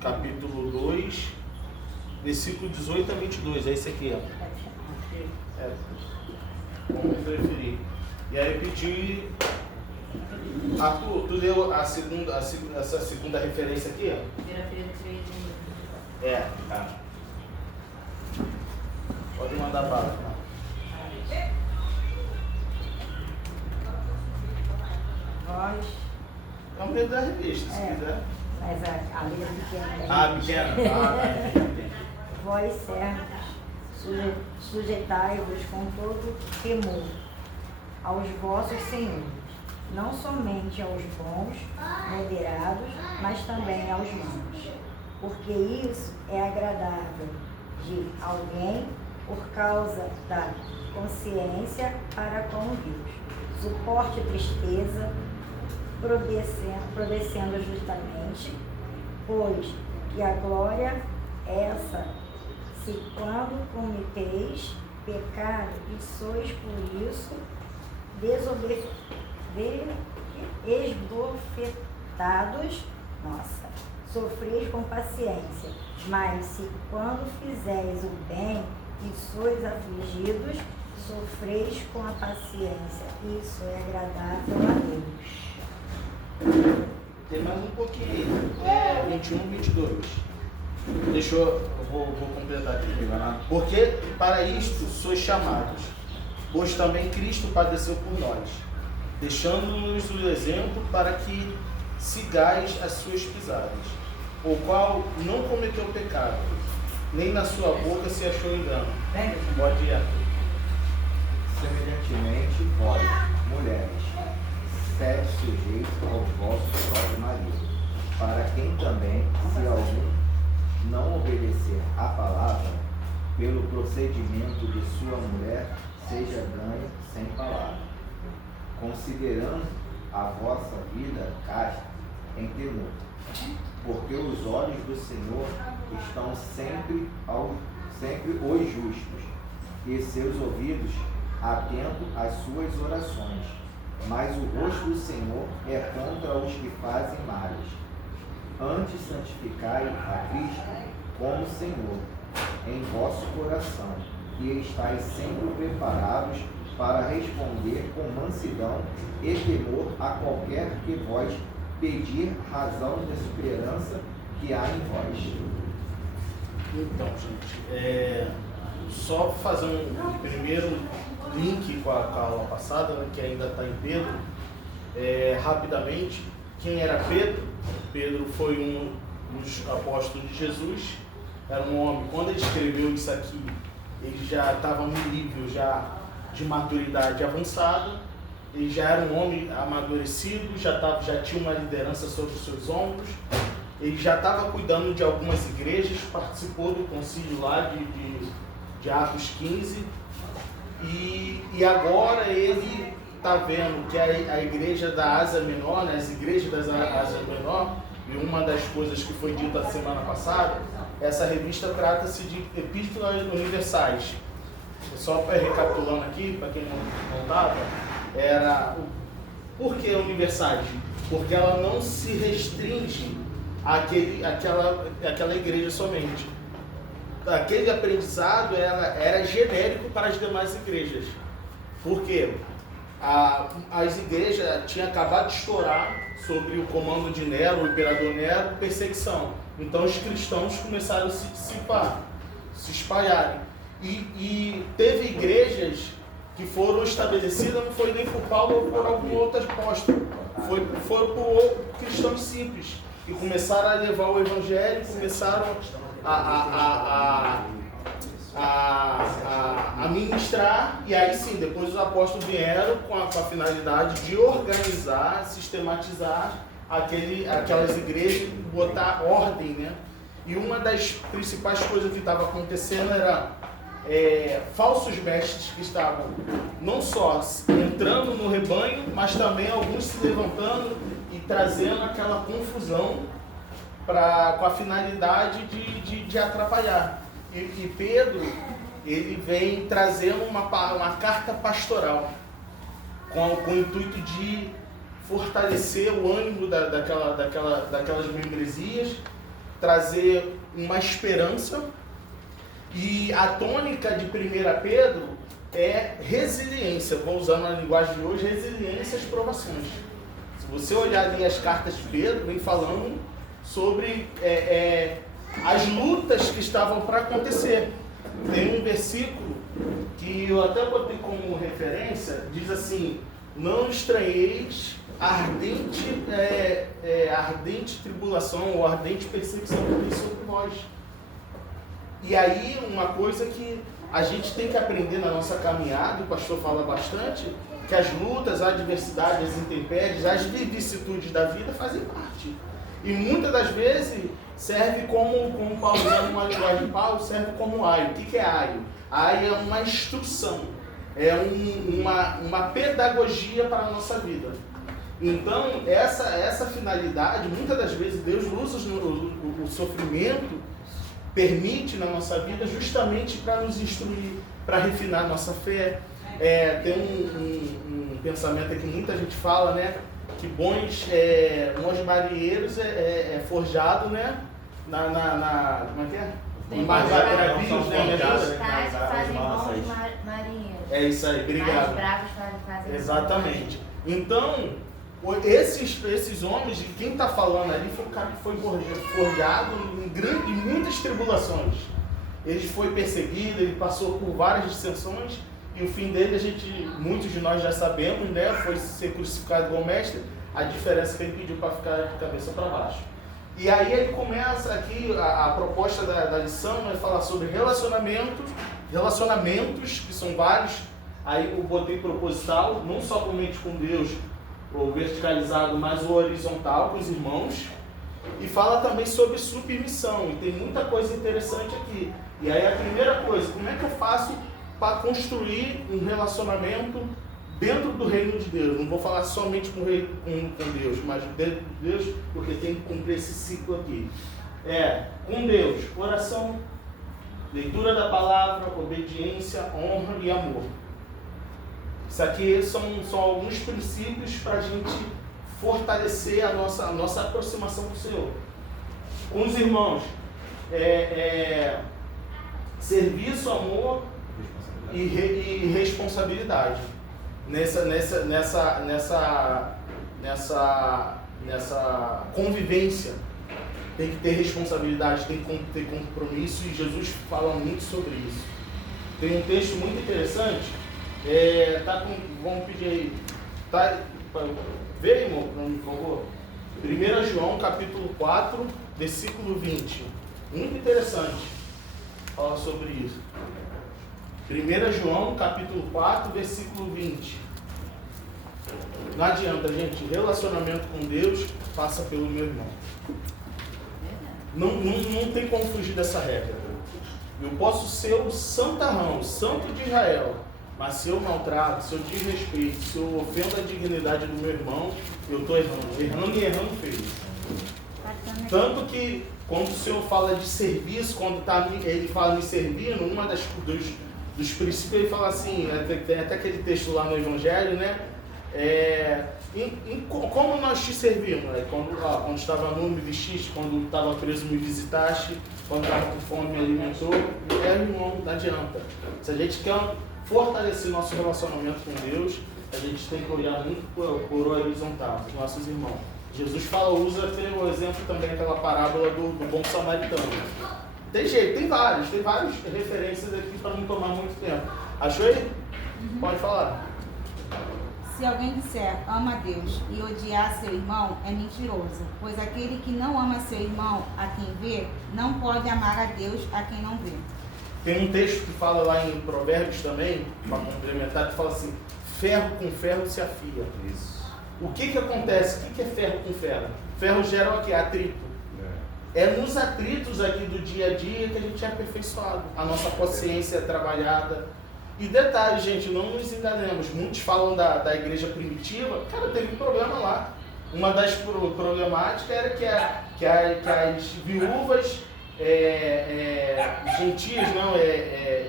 capítulo 2, versículo 18 a 22, é esse aqui, ó. Como preferir. E aí eu pedi, Arthur, tu leu essa segunda referência aqui, ó? 1 Pedro 3:1. É, tá. Pode mandar bala. Vós. É um meio da revista, se quiser. Mas a letra pequena. Pequena. Vós, servos, sujeitai-vos com todo temor aos vossos senhores, não somente aos bons, moderados, mas também aos maus, porque isso é agradável de alguém por causa da consciência para com Deus. Suporte tristeza, prodecendo justamente, pois que a glória essa, se quando cometeis pecado e sois por isso esbofetados, sofreis com paciência. Mas se quando fizeis o bem e sois afligidos, sofreis com a paciência. Isso é agradável a Deus. Tem mais um pouquinho aí. 21, 22. Eu vou completar aqui. Porque para isto sois chamados, pois também Cristo padeceu por nós, deixando-nos o exemplo para que sigais as suas pisadas, o qual não cometeu pecado, nem na sua boca se achou engano. Pode ir. Semelhantemente, vós, mulheres, sede sujeitos aos vossos próprios maridos, para quem também, se algum não obedecer à palavra, pelo procedimento de sua mulher, seja ganho sem palavra, considerando a vossa vida casta em temor, porque os olhos do Senhor estão sempre os justos, e seus ouvidos atentos às suas orações, mas o rosto do Senhor é contra os que fazem males. Antes santificai a Cristo como Senhor em vosso coração, e estáis sempre preparados para responder com mansidão e temor a qualquer que vos pedir razão da esperança que há em vós. Então, gente, só fazer um primeiro link com a aula passada, né, que ainda está em Pedro, rapidamente. Quem era Pedro? Pedro foi um dos apóstolos de Jesus, era um homem, quando ele escreveu isso aqui, ele já estava num nível já de maturidade avançada, ele já era um homem amadurecido, já tinha uma liderança sobre os seus ombros, ele já estava cuidando de algumas igrejas, participou do concílio lá de Atos 15, e agora ele está vendo que a igreja da Ásia Menor, né, as igrejas da Ásia Menor, e uma das coisas que foi dita a semana passada, essa revista trata-se de epístolas universais. Só recapitulando aqui, para quem não estava, era por que universais? Porque ela não se restringe àquela igreja somente. Aquele aprendizado era genérico para as demais igrejas. Por quê? As igrejas tinham acabado de estourar sobre o comando de Nero, o imperador Nero, perseguição. Então os cristãos começaram a se dissipar, se espalharem. E teve igrejas que foram estabelecidas, não foi nem por Paulo ou por algum outro apóstolo, foram por cristãos simples, que começaram a levar o evangelho, começaram a ministrar, e aí sim, depois os apóstolos vieram com a finalidade de organizar, sistematizar aquelas igrejas, botar ordem, né? E uma das principais coisas que estava acontecendo era falsos mestres que estavam não só entrando no rebanho, mas também alguns se levantando e trazendo aquela confusão com a finalidade de atrapalhar. E Pedro, ele vem trazendo uma carta pastoral com o intuito de fortalecer o ânimo daquelas membresias trazer uma esperança. E a tônica de 1 Pedro é resiliência. Vou usar na linguagem de hoje, resiliência às provações. Se você olhar ali as cartas de Pedro, vem falando sobre as lutas que estavam para acontecer. Tem um versículo que eu até botei como referência, diz assim: não estranheis a ardente tribulação ou ardente perseguição que vem sobre nós. E aí uma coisa que a gente tem que aprender na nossa caminhada, o pastor fala bastante, que as lutas, a adversidade, as intempéries, as vicissitudes da vida fazem parte. E muitas das vezes serve como Paulo, uma linguagem de Paulo, serve como aio. O que é aio? Aio é uma instrução, é uma pedagogia para a nossa vida. Então, essa finalidade, muitas das vezes Deus usa o sofrimento, permite na nossa vida justamente para nos instruir, para refinar a nossa fé. Tem um pensamento que muita gente fala, né? Que bons marinheiros é forjado, né? Como é que é? Em mais navios, né? Fazem bons marinheiros. É isso aí, obrigado. Mais bravos fazem. Exatamente. Então, esses homens, quem está falando ali foi o cara que foi forjado em muitas tribulações. Ele foi perseguido, ele passou por várias dissensões, e o fim dele, muitos de nós já sabemos, né? Foi ser crucificado igual mestre. A diferença que ele pediu para ficar de cabeça para baixo. E aí ele começa aqui, a proposta da lição é falar sobre relacionamentos, que são vários. Aí eu botei proposital, não somente com Deus, o verticalizado, mas o horizontal com os irmãos. E fala também sobre submissão, e tem muita coisa interessante aqui. E aí a primeira coisa, como é que eu faço para construir um relacionamento dentro do reino de Deus? Não vou falar somente com Deus, mas dentro de Deus, porque tem que cumprir esse ciclo aqui. Com Deus, oração, leitura da palavra, obediência, honra e amor. Isso aqui são alguns princípios para a gente fortalecer a nossa aproximação com o Senhor. Com os irmãos, serviço, amor e responsabilidade. Nessa convivência tem que ter responsabilidade, tem que ter compromisso, e Jesus fala muito sobre isso. Tem um texto muito interessante, vamos pedir aí, vê aí, irmão, por favor. 1 João capítulo 4, versículo 20, muito interessante, fala sobre isso. 1 João capítulo 4, versículo 20. Não adianta, gente, relacionamento com Deus passa pelo meu irmão. Não tem como fugir dessa regra. Eu posso ser o santarrão, o santo de Israel, mas se eu maltrato, se eu desrespeito, se eu ofendo a dignidade do meu irmão, eu estou errando feio. Tanto que quando o Senhor fala de serviço, quando ele fala me servindo, uma dos princípios, ele fala assim, tem até aquele texto lá no Evangelho, né? Como nós te servimos? Quando estava nu, me vestiste, quando estava preso, me visitaste, quando estava com fome, me alimentou. Irmão, não adianta. Se a gente quer fortalecer nosso relacionamento com Deus, a gente tem que olhar muito por horizontal, os nossos irmãos. Jesus usa o exemplo também, aquela parábola do bom samaritano. Tem jeito, tem várias referências aqui para não tomar muito tempo. Achou aí? Pode falar. Se alguém disser ama a Deus e odiar seu irmão, é mentiroso, pois aquele que não ama seu irmão a quem vê, não pode amar a Deus a quem não vê. Tem um texto que fala lá em Provérbios também, para complementar, que fala assim, ferro com ferro se afia. Isso. O que acontece? O que é ferro com ferro? Ferro gera o quê? Atrito. É nos atritos aqui do dia a dia que a gente é aperfeiçoado. A nossa consciência é trabalhada. E detalhe, gente, não nos enganemos. Muitos falam da igreja primitiva. Cara, teve um problema lá. Uma das problemáticas era que as viúvas gentias,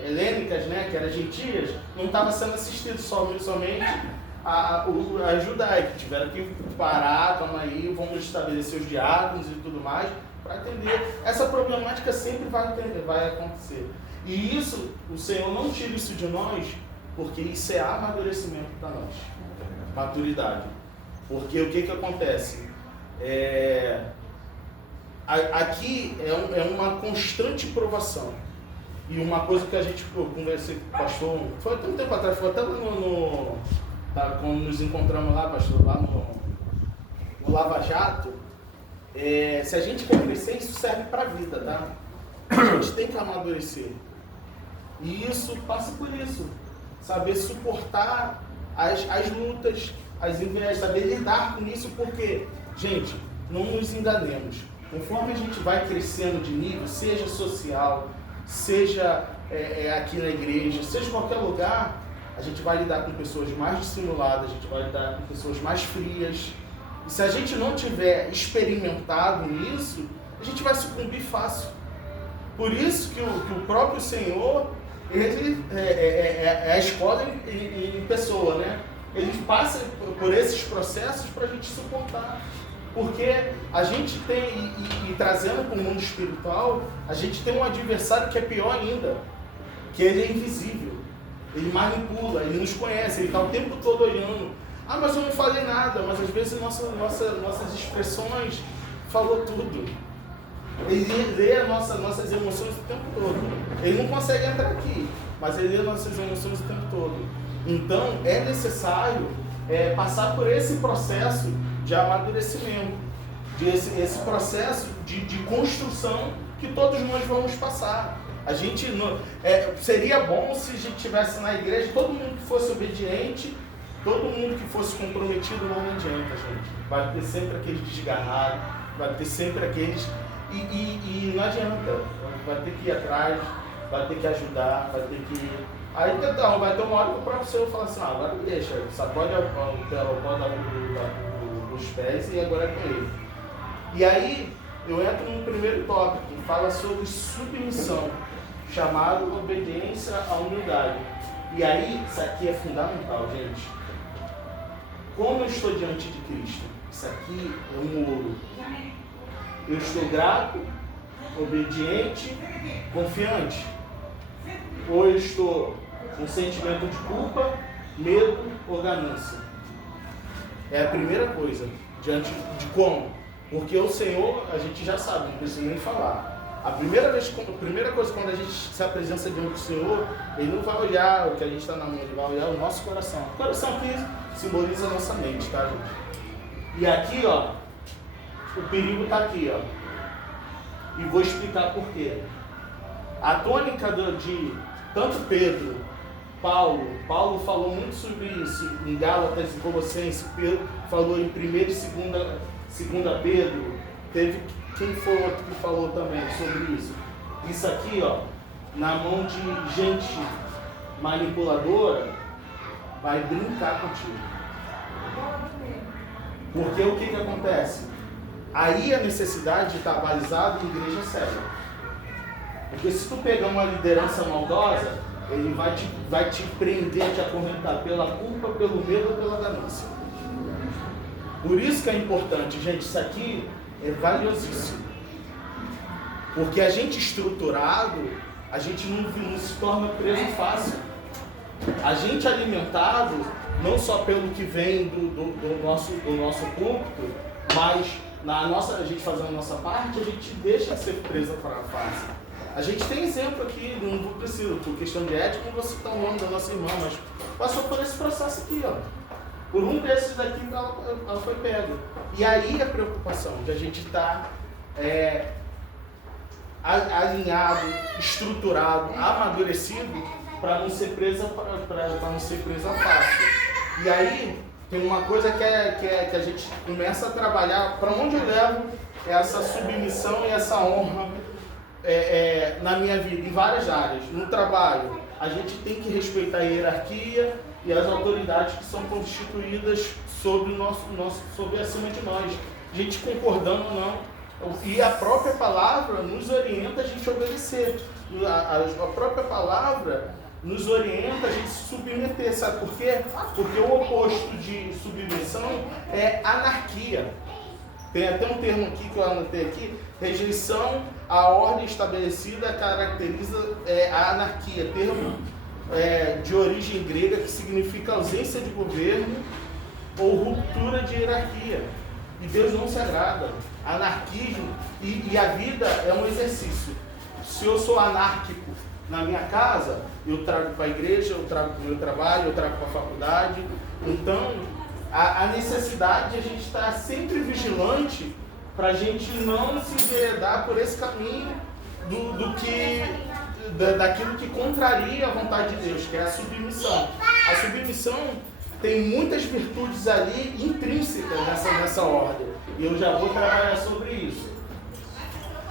helênicas, né, que eram gentias, não estavam sendo assistidas somente a judaica. Tiveram que parar, calma aí, vamos estabelecer os diáconos e tudo mais, para atender. Essa problemática sempre vai acontecer. E isso, o Senhor não tira isso de nós, porque isso é amadurecimento para nós. Maturidade. Porque o que acontece? Aqui é uma constante provação. E uma coisa que a gente conversei com o pastor, foi até um tempo atrás, foi até quando nos encontramos lá, pastor, lá no Lava Jato, se a gente quer crescer, isso serve para a vida, tá? A gente tem que amadurecer. E isso passa por isso. Saber suportar as lutas, as invejas, saber lidar com isso, porque, gente, não nos enganemos. Conforme a gente vai crescendo de nível, seja social, seja aqui na igreja, seja em qualquer lugar, a gente vai lidar com pessoas mais dissimuladas, a gente vai lidar com pessoas mais frias. E se a gente não tiver experimentado nisso, a gente vai sucumbir fácil. Por isso que o próprio Senhor, ele é a escola em pessoa, né? Ele passa por esses processos para a gente suportar. Porque a gente tem, e trazendo para o mundo espiritual, a gente tem um adversário que é pior ainda, que ele é invisível, ele manipula, ele nos conhece, ele está o tempo todo olhando. Ah, mas eu não falei nada, mas às vezes nossas expressões falou tudo. Ele lê nossas emoções o tempo todo. Ele não consegue entrar aqui, mas ele lê nossas emoções o tempo todo. Então é necessário passar por esse processo de amadurecimento, esse processo de construção que todos nós vamos passar. A gente seria bom se a gente estivesse na igreja, todo mundo que fosse obediente, todo mundo que fosse comprometido, não adianta, gente. Vai ter sempre aqueles desgarrados, vai ter sempre aqueles... E não adianta, vai ter que ir atrás, vai ter que ajudar, vai ter que... Aí então, vai ter uma hora que o próprio Senhor fala assim, agora me deixa, sacode a roda dos pés e agora é com ele. E aí eu entro no primeiro tópico, que fala sobre submissão, chamado obediência à humildade. E aí, isso aqui é fundamental, gente. Como eu estou diante de Cristo? Isso aqui é um ouro. Eu estou grato, obediente, confiante. Ou eu estou com sentimento de culpa, medo ou ganância. É a primeira coisa. Diante de como? Porque o Senhor, a gente já sabe, não precisa nem falar. A primeira coisa quando a gente se apresenta diante do Senhor, Ele não vai olhar o que a gente está na mão, Ele vai olhar o nosso coração. O coração aqui simboliza a nossa mente, tá, gente? E aqui, ó, o perigo está aqui, ó. E vou explicar por quê. A tônica de tanto Pedro, Paulo falou muito sobre isso em Gálatas e Colossenses, Pedro falou em 1ª e 2ª Pedro, teve quem foi outro que falou também sobre isso. Isso aqui, ó, na mão de gente manipuladora, vai brincar contigo. Porque o que acontece? Aí a necessidade de estar balizado em igreja séria. Porque se tu pegar uma liderança maldosa, ele vai te prender, te acorrentar pela culpa, pelo medo ou pela ganância. Por isso que é importante, gente, isso aqui é valiosíssimo. Porque a gente estruturado, a gente não se torna preso fácil. A gente alimentado, não só pelo que vem do nosso púlpito, mas a gente fazendo a nossa parte, a gente deixa de ser presa para a face. A gente tem exemplo aqui, não preciso, por questão de ética, não vou citar o nome da nossa irmã, mas passou por esse processo aqui, ó. Por um desses daqui, ela foi pega. E aí a preocupação de a gente estar alinhado, estruturado, amadurecido, para não ser presa fácil. E aí tem uma coisa que a gente começa a trabalhar, para onde eu levo essa submissão e essa honra na minha vida, em várias áreas. No trabalho, a gente tem que respeitar a hierarquia e as autoridades que são constituídas sobre acima de nós. A gente concordando ou não. E a própria palavra nos orienta a gente a obedecer. A própria palavra nos orienta a gente se submeter. Sabe por quê? Porque o oposto de submissão é anarquia. tem até um termo aqui que eu anotei aqui, rejeição à ordem estabelecida caracteriza a anarquia, termo de origem grega que significa ausência de governo ou ruptura de hierarquia. E Deus não se agrada. Anarquismo e a vida é um exercício. Se eu sou anárquico na minha casa, eu trago para a igreja, eu trago para o meu trabalho, eu trago para a faculdade. Então, a necessidade de a gente estar sempre vigilante para a gente não se enveredar por esse caminho daquilo que contraria a vontade de Deus, que é a submissão. A submissão tem muitas virtudes ali intrínsecas nessa ordem. E eu já vou trabalhar sobre isso.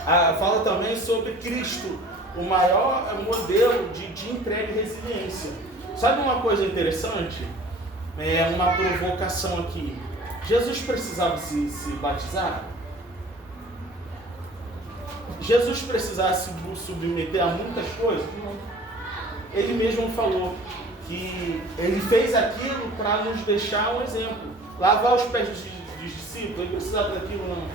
Fala também sobre Cristo, o maior modelo de entrega e resiliência. Sabe uma coisa interessante? Uma provocação aqui. Jesus precisava se batizar? Jesus precisava se submeter a muitas coisas? Não. Ele mesmo falou que ele fez aquilo para nos deixar um exemplo. Lavar os pés dos discípulos, ele precisava daquilo? Não.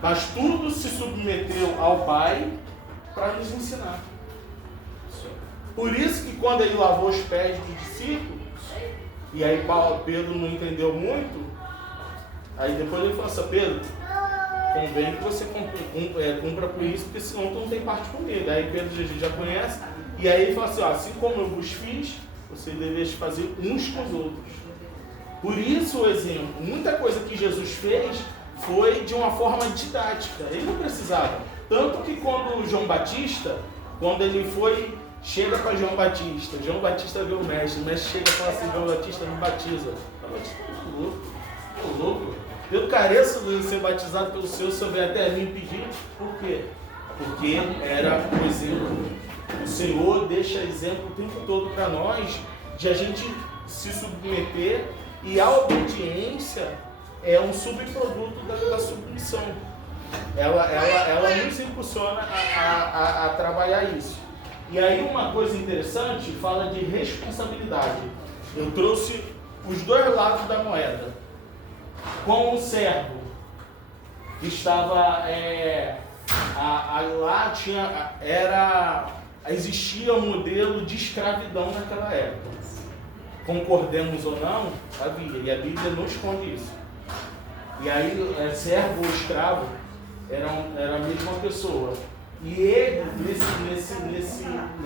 Mas tudo se submeteu ao Pai para nos ensinar. Por isso que quando ele lavou os pés dos discípulos, e aí Pedro não entendeu muito, aí depois ele falou assim: Pedro, convém que você cumpra por isso, porque senão tu não tem parte comigo. Aí Pedro a gente já conhece, e aí ele fala assim: assim como eu vos fiz, vocês devem fazer uns com os outros. Por isso o exemplo, muita coisa que Jesus fez foi de uma forma didática, ele não precisava. Tanto que quando João Batista, quando ele foi, chega para João Batista vê o mestre chega e fala assim: João Batista me batiza. Tô louco. Eu careço de ser batizado pelo Senhor vem até mim pedir. Por quê? Porque era o exemplo. O Senhor deixa exemplo o tempo todo para nós, de a gente se submeter, e a obediência é um subproduto da submissão. Ela nos impulsiona a trabalhar isso. E aí uma coisa interessante, fala de responsabilidade. Eu trouxe os dois lados da moeda. Com o servo que estava lá existia um modelo de escravidão naquela época. Concordemos ou não, havia, e a Bíblia não esconde isso. E aí servo ou escravo era a mesma pessoa. E ele,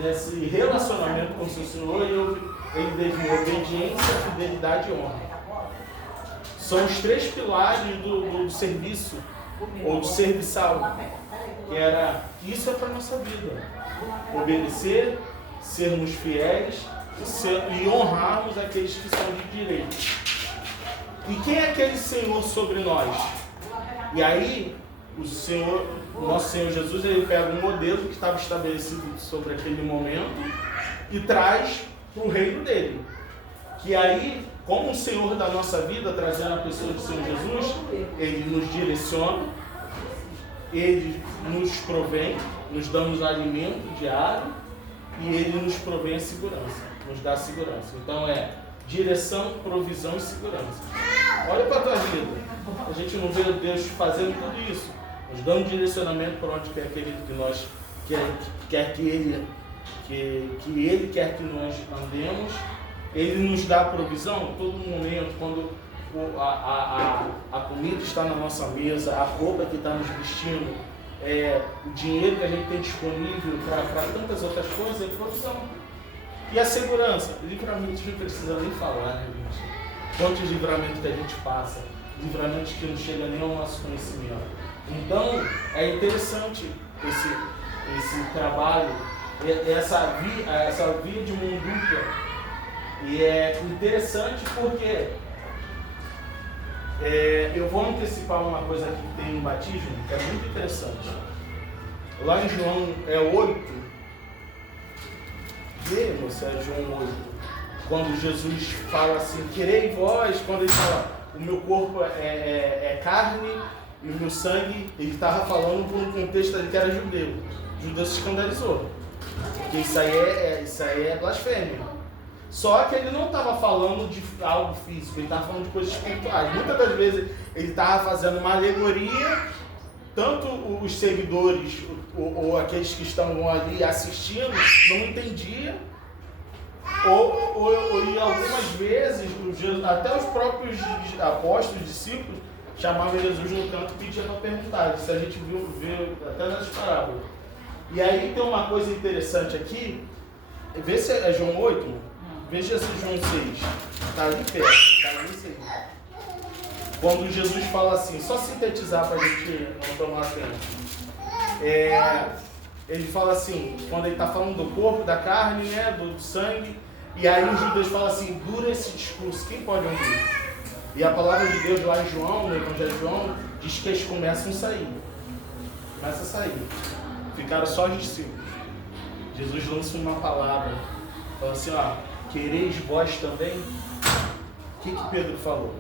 nesse relacionamento com o seu Senhor, ele devia obediência, fidelidade e honra. São os três pilares do serviço, ou do serviçal, isso é para a nossa vida. Obedecer, sermos fiéis e honrarmos aqueles que são de direito. E quem é aquele Senhor sobre nós? E aí, nosso Senhor Jesus, ele pega um modelo que estava estabelecido sobre aquele momento e traz para o reino dele. Que aí, como o Senhor da nossa vida, trazendo a pessoa do Senhor Jesus, ele nos direciona, ele nos provém, nos damos alimento diário e ele nos provém a segurança, nos dá segurança. Então direção, provisão e segurança. Olha para a tua vida. A gente não vê Deus fazendo tudo isso, nos dando direcionamento para onde quer que nós quer que Ele quer que nós andemos. Ele nos dá provisão todo momento, quando a comida está na nossa mesa, a roupa que está nos vestindo, o dinheiro que a gente tem disponível para tantas outras coisas, é provisão. E a segurança? Livramento a gente não precisa nem falar, né, gente? Quantos livramentos que a gente passa, livramentos que não chegam nem ao nosso conhecimento. Então, é interessante esse trabalho, essa via de mão dupla. E é interessante porque eu vou antecipar uma coisa aqui que tem no batismo, que é muito interessante. Lá em João 8, João 8, quando Jesus fala assim: querei vós, quando ele fala, o meu corpo é carne e o meu sangue, ele estava falando por um contexto ali que era judeu. O judeu se escandalizou, porque isso aí é blasfêmia. Só que ele não estava falando de algo físico, ele estava falando de coisas espirituais. Muitas das vezes ele estava fazendo uma alegoria, tanto os seguidores ou aqueles que estavam ali assistindo não entendiam, e algumas vezes até os próprios apóstolos, discípulos, chamavam Jesus no canto e pediam para perguntar. Isso a gente viu até nas parábolas. E aí tem uma coisa interessante aqui, vê se é João 8, veja se João 6, está ali perto, está ali 6. Quando Jesus fala assim, só sintetizar para a gente não tomar tempo. Ele fala assim, quando ele está falando do corpo, da carne, né, do sangue, e aí os judeus falam assim, dura esse discurso, quem pode ouvir? E a palavra de Deus lá em João, no Evangelho de João, diz que eles começam a sair. Começa a sair. Ficaram só os discípulos. Jesus lança uma palavra, fala assim, quereis vós também? O que Pedro falou?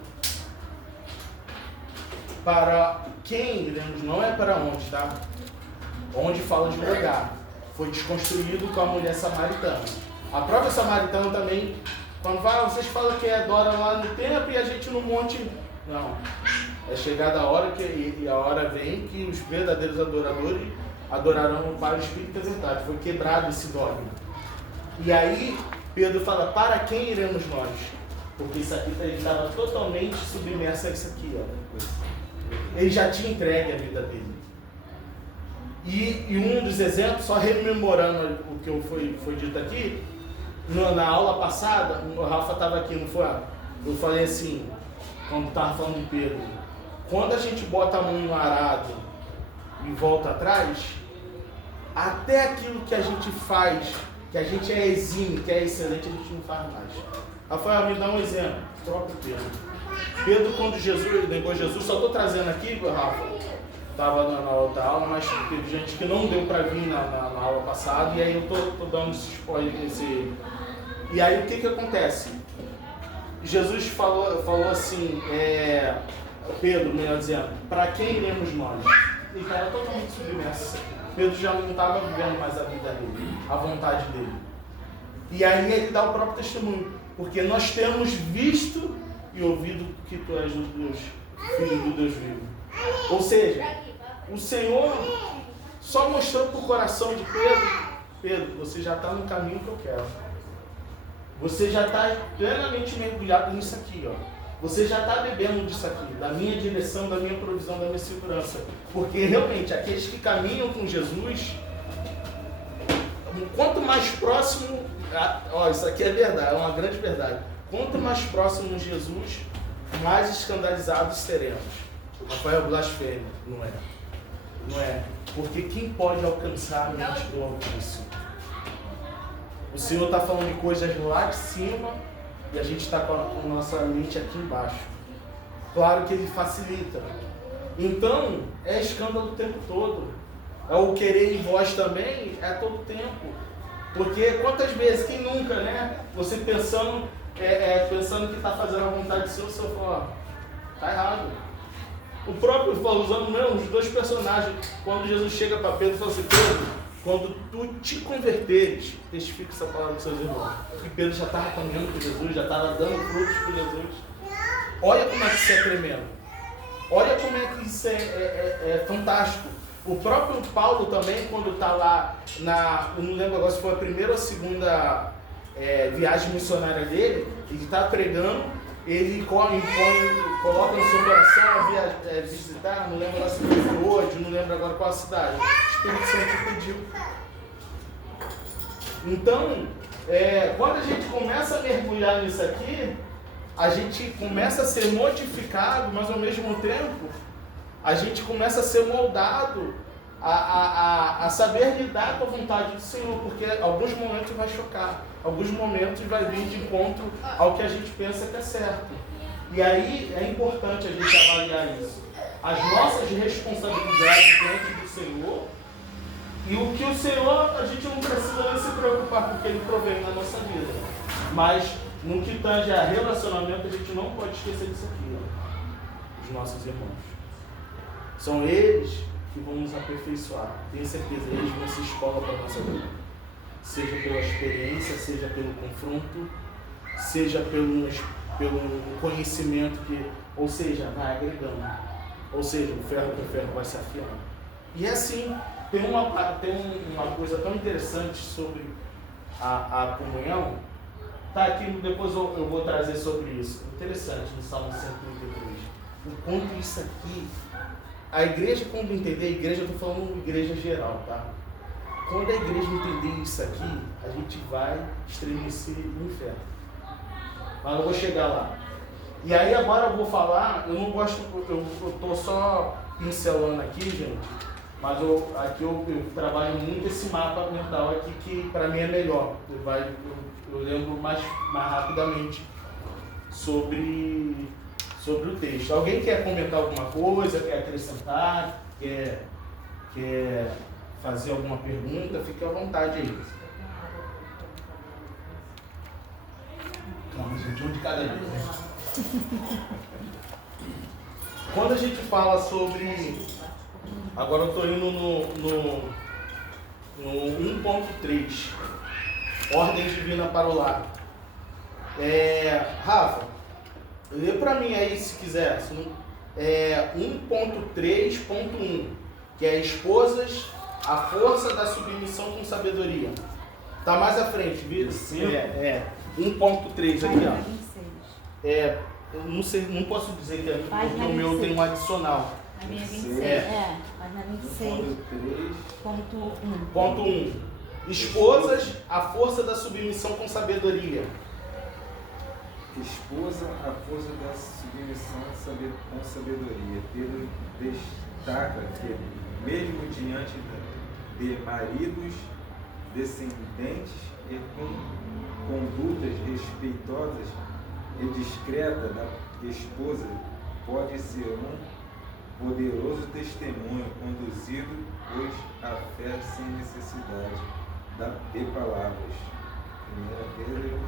Para quem iremos, não é para onde, tá? Onde fala de um lugar. Foi desconstruído com a mulher samaritana. A própria samaritana também, quando fala, vocês falam que adora lá no templo e a gente no monte. Não. É chegada a hora e a hora vem que os verdadeiros adoradores adorarão o Pai, o Espírito e a verdade. Foi quebrado esse dogma. E aí Pedro fala, para quem iremos nós? Porque isso aqui ele estava totalmente submerso a isso aqui, ó. Ele já tinha entregue a vida dele. E um dos exemplos, só rememorando o que foi dito aqui, na aula passada, o Rafa estava aqui, não foi? Eu falei assim, quando estava falando de Pedro, quando a gente bota a mão no arado e volta atrás, até aquilo que a gente faz, que a gente é exímio, que é excelente, a gente não faz mais. Rafael, me dá um exemplo, o próprio Pedro. Pedro, quando ele negou Jesus, só estou trazendo aqui, Rafa, estava na outra aula, mas teve gente que não deu para vir na aula passada, e aí eu estou dando esse spoiler. E aí o que acontece? Jesus falou assim, Pedro, melhor dizendo, para quem iremos nós? Ele estava totalmente submerso. Pedro já não estava vivendo mais a vida dele, a vontade dele. E aí ele dá o próprio testemunho, porque nós temos visto e ouvido que tu és o Deus, Filho do Deus vivo. Ou seja, o Senhor só mostrou para o coração de Pedro, você já está no caminho que eu quero. Você já está plenamente mergulhado nisso aqui, ó. Você já está bebendo disso aqui, da minha direção, da minha provisão, da minha segurança. Porque realmente, aqueles que caminham com Jesus, quanto mais próximo, isso aqui é verdade, é uma grande verdade. Quanto mais próximo de Jesus, mais escandalizados seremos. Rafael, blasfêmia, não é? Não é. Porque quem pode alcançar a mente do Altíssimo? O Senhor está falando de coisas lá de cima e a gente está com a nossa mente aqui embaixo. Claro que ele facilita. Então, é escândalo o tempo todo. É o querer em vós também, é todo o tempo. Porque quantas vezes, quem nunca, né? Você pensando que está fazendo a vontade do Senhor, o Senhor fala, está errado. O próprio, usando mesmo os dois personagens, quando Jesus chega para Pedro e fala assim, Pedro, quando tu te converteres, testifica essa palavra dos seus irmãos. E Pedro já estava caminhando com Jesus, já estava dando frutos por Jesus. Olha como é que isso é tremendo. Olha como é que isso é fantástico. O próprio Paulo também, quando está lá, eu não lembro agora se foi a primeira ou a segunda viagem missionária dele, ele está pregando, ele coloca no seu coração a visitar, não lembro agora se foi hoje, não lembro agora qual a cidade. O Espírito Santo pediu. Então, quando a gente começa a mergulhar nisso aqui, a gente começa a ser modificado, mas ao mesmo tempo, a gente começa a ser moldado a saber lidar com a vontade do Senhor, porque alguns momentos vai chocar, alguns momentos vai vir de encontro ao que a gente pensa que é certo. E aí é importante a gente avaliar isso. As nossas responsabilidades diante do Senhor e o que o Senhor, a gente não precisa nem se preocupar porque Ele provém na nossa vida. Mas no que tange a relacionamento, a gente não pode esquecer disso aqui, ó. Os nossos irmãos. São eles que vão nos aperfeiçoar. Tenho certeza, eles vão ser escola para a nossa vida. Seja pela experiência, seja pelo confronto, seja pelo conhecimento ou seja, vai agregando. Ou seja, o ferro com o ferro vai se afiando. E assim, tem uma coisa tão interessante sobre a comunhão. Tá aqui, depois eu vou trazer sobre isso. Interessante, no Salmo 133. O quanto isso aqui, a igreja, quando entender a igreja, eu estou falando igreja geral, tá? Quando a igreja entender isso aqui, a gente vai estremecer no inferno. Mas eu vou chegar lá. E aí agora eu vou falar, eu não gosto, eu estou só pincelando aqui, gente, mas aqui eu trabalho muito esse mapa mental aqui, que para mim é melhor. Eu lembro mais rapidamente sobre o texto. Alguém quer comentar alguma coisa, quer acrescentar, quer fazer alguma pergunta? Fique à vontade aí. Calma, gente, um de cada vez, né? Quando a gente fala sobre... Agora eu estou indo no 1.3. Ordem divina para o lar. Rafa, lê para mim aí se quiser. 1.3.1, que é esposas, a força da submissão com sabedoria. Tá mais à frente, viu? 1.3 aqui, ó. Eu não sei, não posso dizer que é porque o meu tem um adicional. A minha 26. Página 26. Ponto 1. Esposas, a força da submissão com sabedoria. Esposa, a força da submissão com sabedoria. Pedro destaca que, mesmo diante de maridos descendentes e com condutas respeitosas e discreta da esposa, pode ser um poderoso testemunho conduzido-os à fé sem necessidade de palavras. 1 Pedro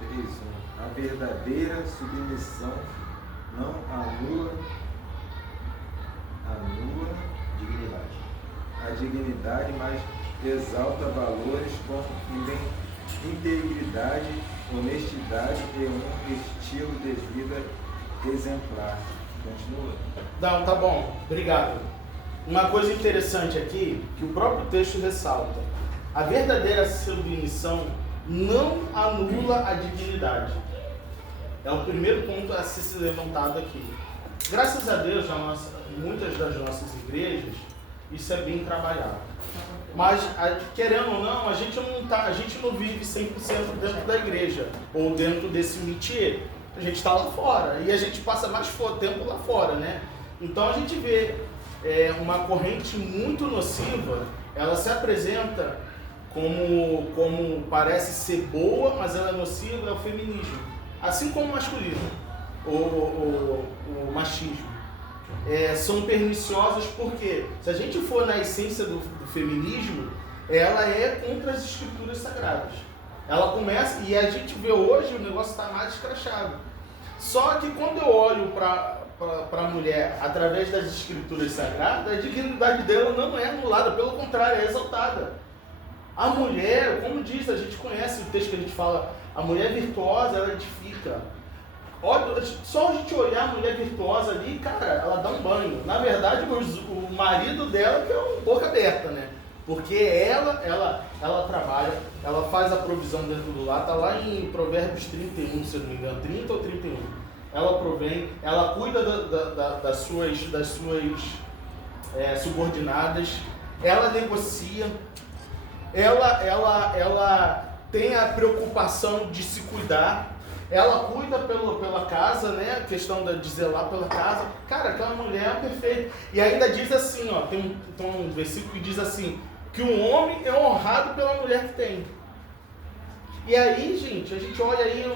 3:1. A verdadeira submissão não anula a dignidade, mas exalta valores como integridade, honestidade e um estilo de vida exemplar. Continua. Não, tá bom, obrigado. Uma coisa interessante aqui, que o próprio texto ressalta: a verdadeira submissão não anula a dignidade. É o primeiro ponto a ser levantado aqui. Graças a Deus, muitas das nossas igrejas, isso é bem trabalhado. Mas, querendo ou não, a gente não vive 100% dentro da igreja, ou dentro desse métier. A gente está lá fora, e a gente passa mais tempo lá fora, né? Então a gente vê uma corrente muito nociva, ela se apresenta como parece ser boa, mas ela é nociva, é o feminismo. Assim como o masculino, o machismo. São perniciosas porque, se a gente for na essência do feminismo, ela é contra as escrituras sagradas. Ela começa, e a gente vê hoje o negócio está mais escrachado. Só que quando eu olho para a mulher através das escrituras sagradas, a dignidade dela não é anulada, pelo contrário, é exaltada. A mulher, como diz, a gente conhece o texto que a gente fala, a mulher virtuosa, ela edifica. Olha, só a gente olhar a mulher virtuosa ali, cara, ela dá um banho. Na verdade, o marido dela que é uma boca aberta, né? Porque ela trabalha, ela faz a provisão dentro do lar, está lá em Provérbios 31, se eu não me engano, 30 ou 31. Ela provém, ela cuida das suas subordinadas, ela negocia, ela tem a preocupação de se cuidar, ela cuida pela casa, né? A questão de zelar pela casa. Cara, aquela mulher é perfeita. E ainda diz assim, ó, tem um versículo que diz assim, que um homem é honrado pela mulher que tem. E aí, gente, a gente olha aí,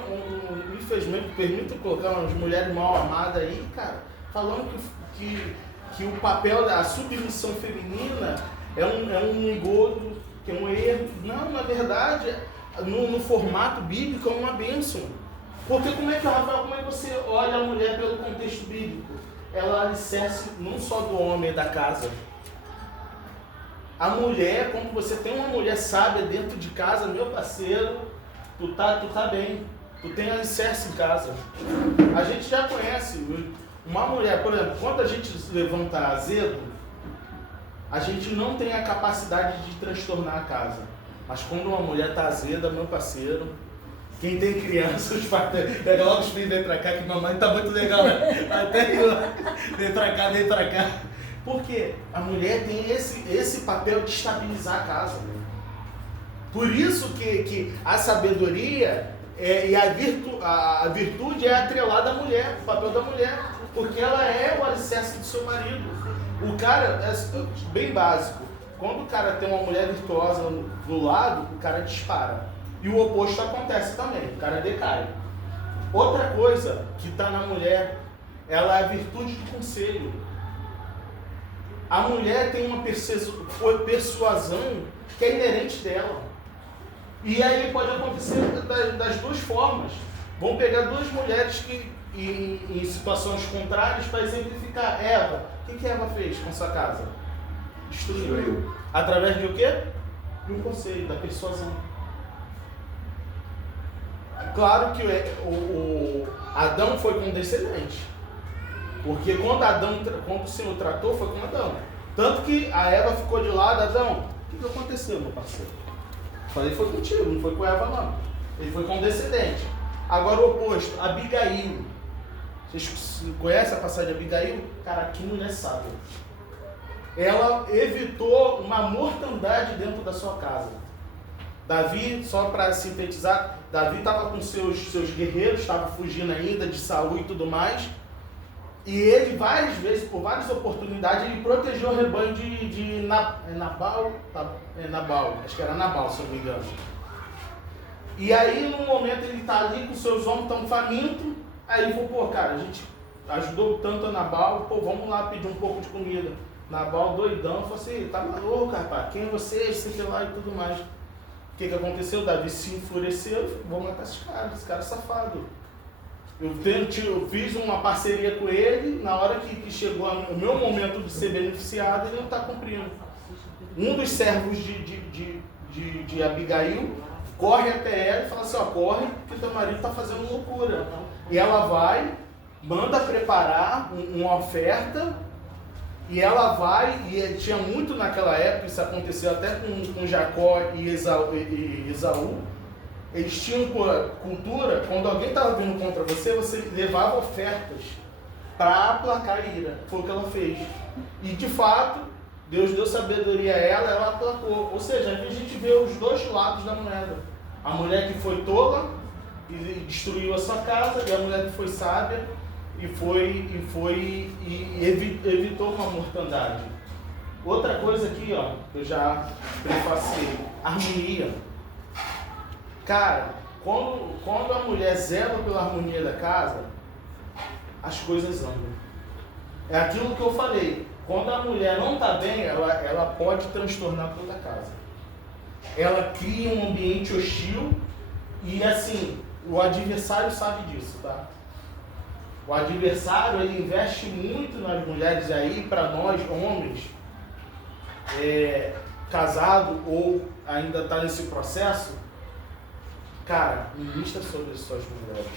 infelizmente, permito colocar umas mulheres mal amadas aí, cara, falando que o papel da submissão feminina é um engodo, que é um erro. Não, na verdade, no formato bíblico é uma bênção. Porque como é que você olha a mulher pelo contexto bíblico? Ela alicerce não só do homem da casa. A mulher, quando você tem uma mulher sábia dentro de casa, meu parceiro, tu tá bem. Tu tem alicerce em casa. A gente já conhece uma mulher, por exemplo, quando a gente se levanta azedo, a gente não tem a capacidade de transtornar a casa. Mas quando uma mulher está azeda, meu parceiro, quem tem criança, os pais pega logo os filhos, vem pra cá, que mamãe tá muito legal, né? Até eu, vem pra cá. Porque a mulher tem esse papel de estabilizar a casa. Por isso que a sabedoria e a virtude é atrelada à mulher, o papel da mulher. Porque ela é o alicerce do seu marido. O cara, é bem básico, quando o cara tem uma mulher virtuosa do lado, o cara dispara. E o oposto acontece também, o cara decai. Outra coisa que está na mulher, ela é a virtude do conselho. A mulher tem uma persuasão que é inerente dela. E aí pode acontecer das duas formas. Vamos pegar duas mulheres que em situações contrárias para exemplificar. Eva, o que Eva fez com sua casa? Destruiu. Através de o quê? De um conselho, da persuasão. Claro que o Adão foi condescendente. Porque quando o Senhor tratou, foi com Adão. Tanto que a Eva ficou de lado. Adão, o que aconteceu, meu parceiro? Falei, foi contigo, não foi com Eva, não. Ele foi condescendente. Agora o oposto, Abigail. Vocês conhecem a passagem de Abigail? Cara, que mulher sábia. Ela evitou uma mortandade dentro da sua casa. Davi, só para sintetizar, Davi estava com seus guerreiros, estava fugindo ainda de Saul e tudo mais. E ele, várias vezes, por várias oportunidades, ele protegeu o rebanho de Nabal, acho que era Nabal, se eu não me engano. E aí, no momento, ele está ali com seus homens tão famintos, aí ele falou, pô, cara, a gente ajudou tanto a Nabal, pô, vamos lá pedir um pouco de comida. Nabal, doidão, falou assim, tá maluco, rapaz, quem é você, sei lá e tudo mais. O que aconteceu? Davi se enfureceu, falou, vou matar esse cara é safado. Eu fiz uma parceria com ele, na hora que chegou o meu momento de ser beneficiado, ele não está cumprindo. Um dos servos de Abigail corre até ela e fala assim, ó, corre, porque teu marido está fazendo loucura. E ela vai, manda preparar uma oferta, e ela vai, e tinha muito naquela época, isso aconteceu até com Jacó e Esaú. Eles tinham cultura, quando alguém estava vindo contra você, você levava ofertas para aplacar a ira. Foi o que ela fez. E de fato, Deus deu sabedoria a ela aplacou. Ou seja, a gente vê os dois lados da moeda. A mulher que foi tola e destruiu a sua casa, e a mulher que foi sábia e evitou uma mortandade. Outra coisa aqui, ó, que eu já prefacei, harmonia. Cara, quando a mulher zela pela harmonia da casa, as coisas andam. É aquilo que eu falei. Quando a mulher não está bem, ela pode transtornar toda a casa. Ela cria um ambiente hostil e, assim, o adversário sabe disso, tá? O adversário, ele investe muito nas mulheres aí, para nós, homens, casado ou ainda está nesse processo. Cara, ministra sobre as suas mulheres,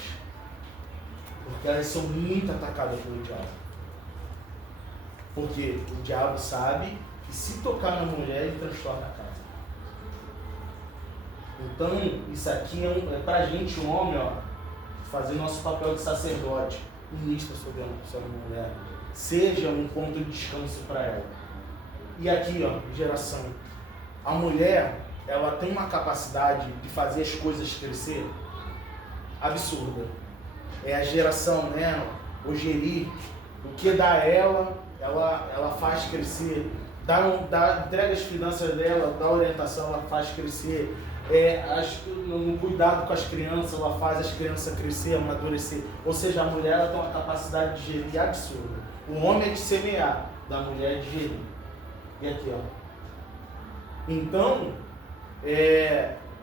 porque elas são muito atacadas pelo diabo. Porque o diabo sabe que se tocar na mulher, ele transforma a casa. Então, isso aqui é pra gente, homem, ó, fazer nosso papel de sacerdote. Ministra sobre a sua mulher. Seja um ponto de descanso para ela. E aqui, ó, geração. A mulher, ela tem uma capacidade de fazer as coisas crescer absurda. É a geração, né? O gerir, o que dá a ela faz crescer. Entrega as finanças dela, dá orientação, ela faz crescer. No cuidado com as crianças, ela faz as crianças crescer, amadurecer. Ou seja, a mulher ela tem uma capacidade de gerir absurda. O homem é de semear, da mulher é de gerir. E aqui, ó. Então,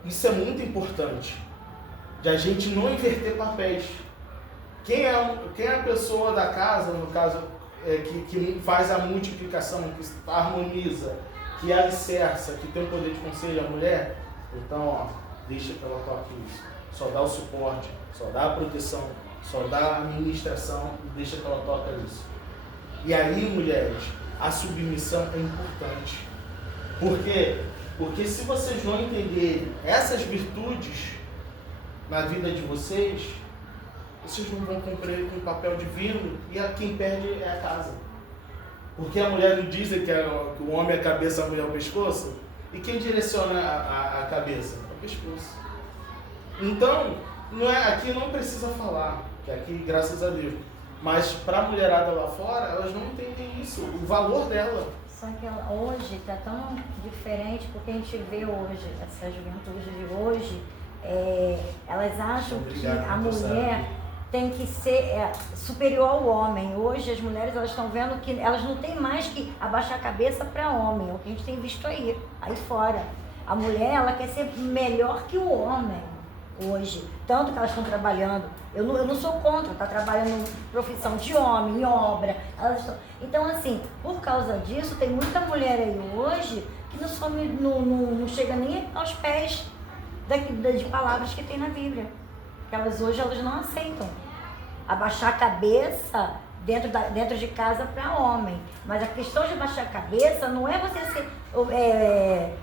isso é muito importante, de a gente não inverter papéis. Quem é a pessoa da casa, no caso, que faz a multiplicação, que harmoniza, que alicerça, que tem o poder de conselho, a mulher? Então, ó, deixa que ela toque isso. só dá o suporte, só dá a proteção, só dá a administração e deixa que ela toca isso. E aí, mulheres, a submissão é importante. Por quê? Porque se vocês não entenderem essas virtudes na vida de vocês, vocês não vão cumprir com o papel divino e quem perde é a casa. Porque a mulher não diz que o homem é a cabeça, a mulher é o pescoço? E quem direciona a cabeça? É o pescoço. Então, aqui não precisa falar, que aqui, graças a Deus. Mas para a mulherada lá fora, elas não entendem isso, o valor dela. Só que hoje está tão diferente, porque a gente vê hoje, essa juventude de hoje, elas acham que a mulher tem que ser superior ao homem. Hoje as mulheres elas estão vendo que elas não têm mais que abaixar a cabeça para homem, é o que a gente tem visto aí fora. A mulher ela quer ser melhor que o homem hoje, tanto que elas estão trabalhando. Eu não sou contra, tá trabalhando em profissão de homem, em obra. Então assim, por causa disso, tem muita mulher aí hoje que não chega nem aos pés de palavras que tem na Bíblia. Que hoje elas não aceitam abaixar a cabeça dentro de casa para homem. Mas a questão de abaixar a cabeça não é você ser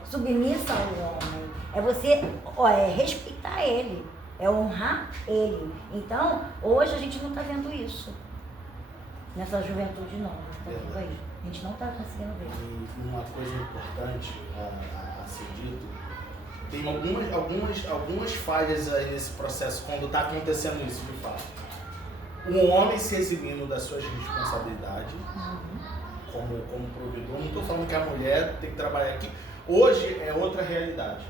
submissa ao homem, é você respeitar ele, é honrar ele. Então, hoje a gente não está vendo isso nessa juventude nova. Tá aí. A gente não está conseguindo ver. E uma coisa importante a ser dito, tem algumas falhas aí nesse processo quando está acontecendo isso de fato. Um homem se eximindo das suas responsabilidades como provedor. Não estou falando que a mulher tem que trabalhar aqui. Hoje é outra realidade.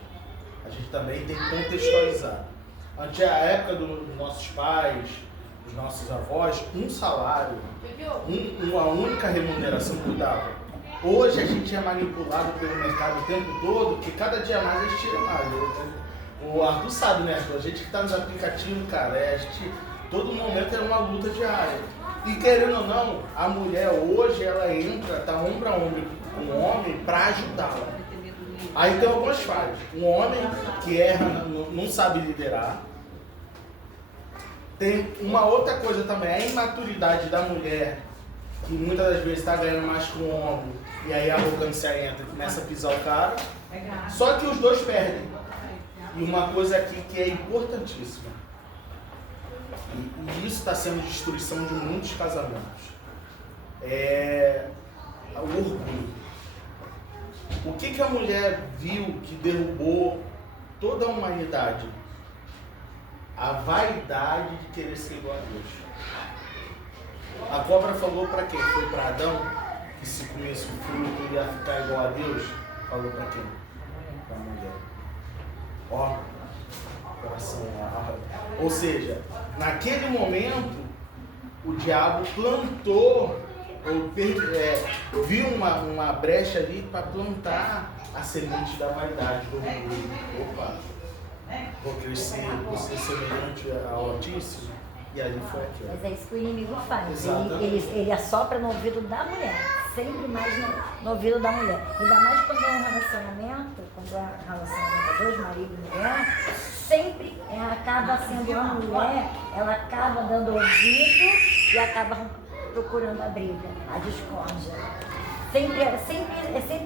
A gente também tem que contextualizar. Ante a época dos nossos pais, dos nossos avós, um salário, uma única remuneração cuidava. Hoje a gente é manipulado pelo mercado o tempo todo, que cada dia mais a gente tira mais. O Arthur sabe, né, Arthur? A gente que está nos aplicativos, cara, todo momento é uma luta diária. E querendo ou não, a mulher hoje, ela entra, tá ombro a ombro com o homem para ajudá-la. Aí tem algumas falhas. Um homem que erra, não sabe liderar. Tem uma outra coisa também, a imaturidade da mulher, que muitas das vezes está ganhando mais que o homem, e aí a arrogância entra e começa a pisar o cara. Só que os dois perdem. E uma coisa aqui que é importantíssima, e isso está sendo destruição de muitos casamentos, é o orgulho. O que a mulher viu que derrubou toda a humanidade? A vaidade de querer ser igual a Deus. A cobra falou para quem? Foi para Adão, que se comesse o fruto ia ficar igual a Deus? Falou para quem? Para a mulher. Ó, coração. Ou seja, naquele momento, o diabo plantou, viu uma brecha ali para plantar a semente da vaidade, do orgulho. Opa, vou crescer, vou ser semelhante ao Altíssimo. E ali foi aquilo. Mas é isso que o inimigo faz. Ele assopra no ouvido da mulher. Sempre mais no ouvido da mulher. Ainda mais quando é um relacionamento, de dois marido e mulher, sempre acaba sendo a mulher, ela acaba dando ouvido e acaba procurando a briga, a discórdia. Sempre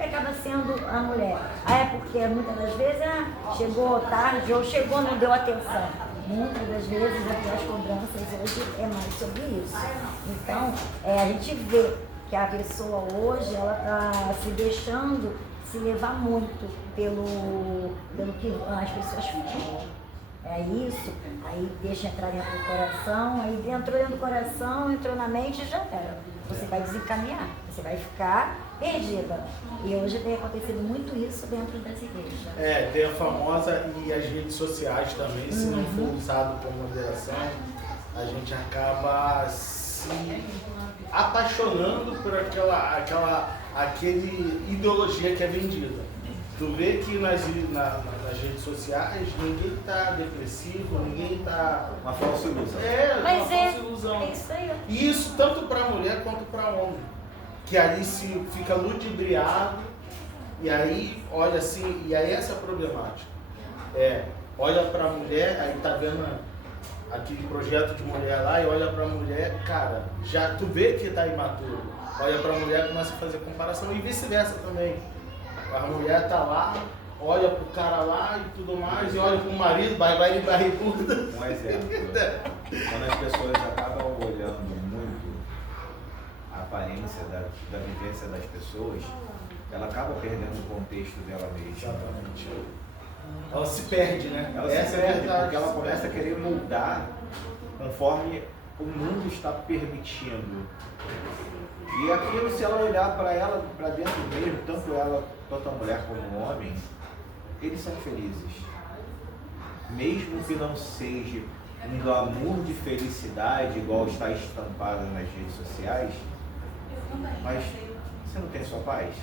acaba sendo a mulher. É porque muitas das vezes chegou tarde ou chegou não deu atenção. Muitas das vezes as cobranças hoje é mais sobre isso. Então, a gente vê que a pessoa hoje ela está se deixando se levar muito pelo que as pessoas falam. É isso, aí deixa entrar dentro do coração, aí entrou dentro do coração, entrou na mente e já era. Você vai desencaminhar, você vai ficar perdida. E hoje tem acontecido muito isso dentro das igrejas. Tem a famosa, e as redes sociais também, se não for usado com moderação, a gente acaba se apaixonando por aquela ideologia que é vendida. Tu vê que nas redes sociais ninguém está depressivo, ninguém está... Uma falsa ilusão. Mas uma falsa ilusão. É isso aí. E isso tanto para mulher quanto para homem. Que ali se fica ludibriado, e aí, olha assim, e aí essa problemática. olha para a mulher, aí tá vendo aquele projeto de mulher lá e olha para a mulher, cara, já tu vê que tá imaturo. Olha para a mulher e começa a fazer comparação e vice-versa também. A mulher tá lá, olha pro cara lá e tudo mais, e olha pro marido, vai de barriguda. Um exemplo, quando as pessoas acabam olhando muito a aparência da vivência das pessoas, ela acaba perdendo o contexto dela mesma. Exatamente. Ela se perde, né? Ela se perde porque ela começa a querer moldar conforme o mundo está permitindo. E aquilo, se ela olhar para ela, para dentro mesmo, tanto ela, tanto a mulher como o homem, eles são felizes. Mesmo que não seja um glamour de felicidade, igual está estampado nas redes sociais, mas você não tem sua paz?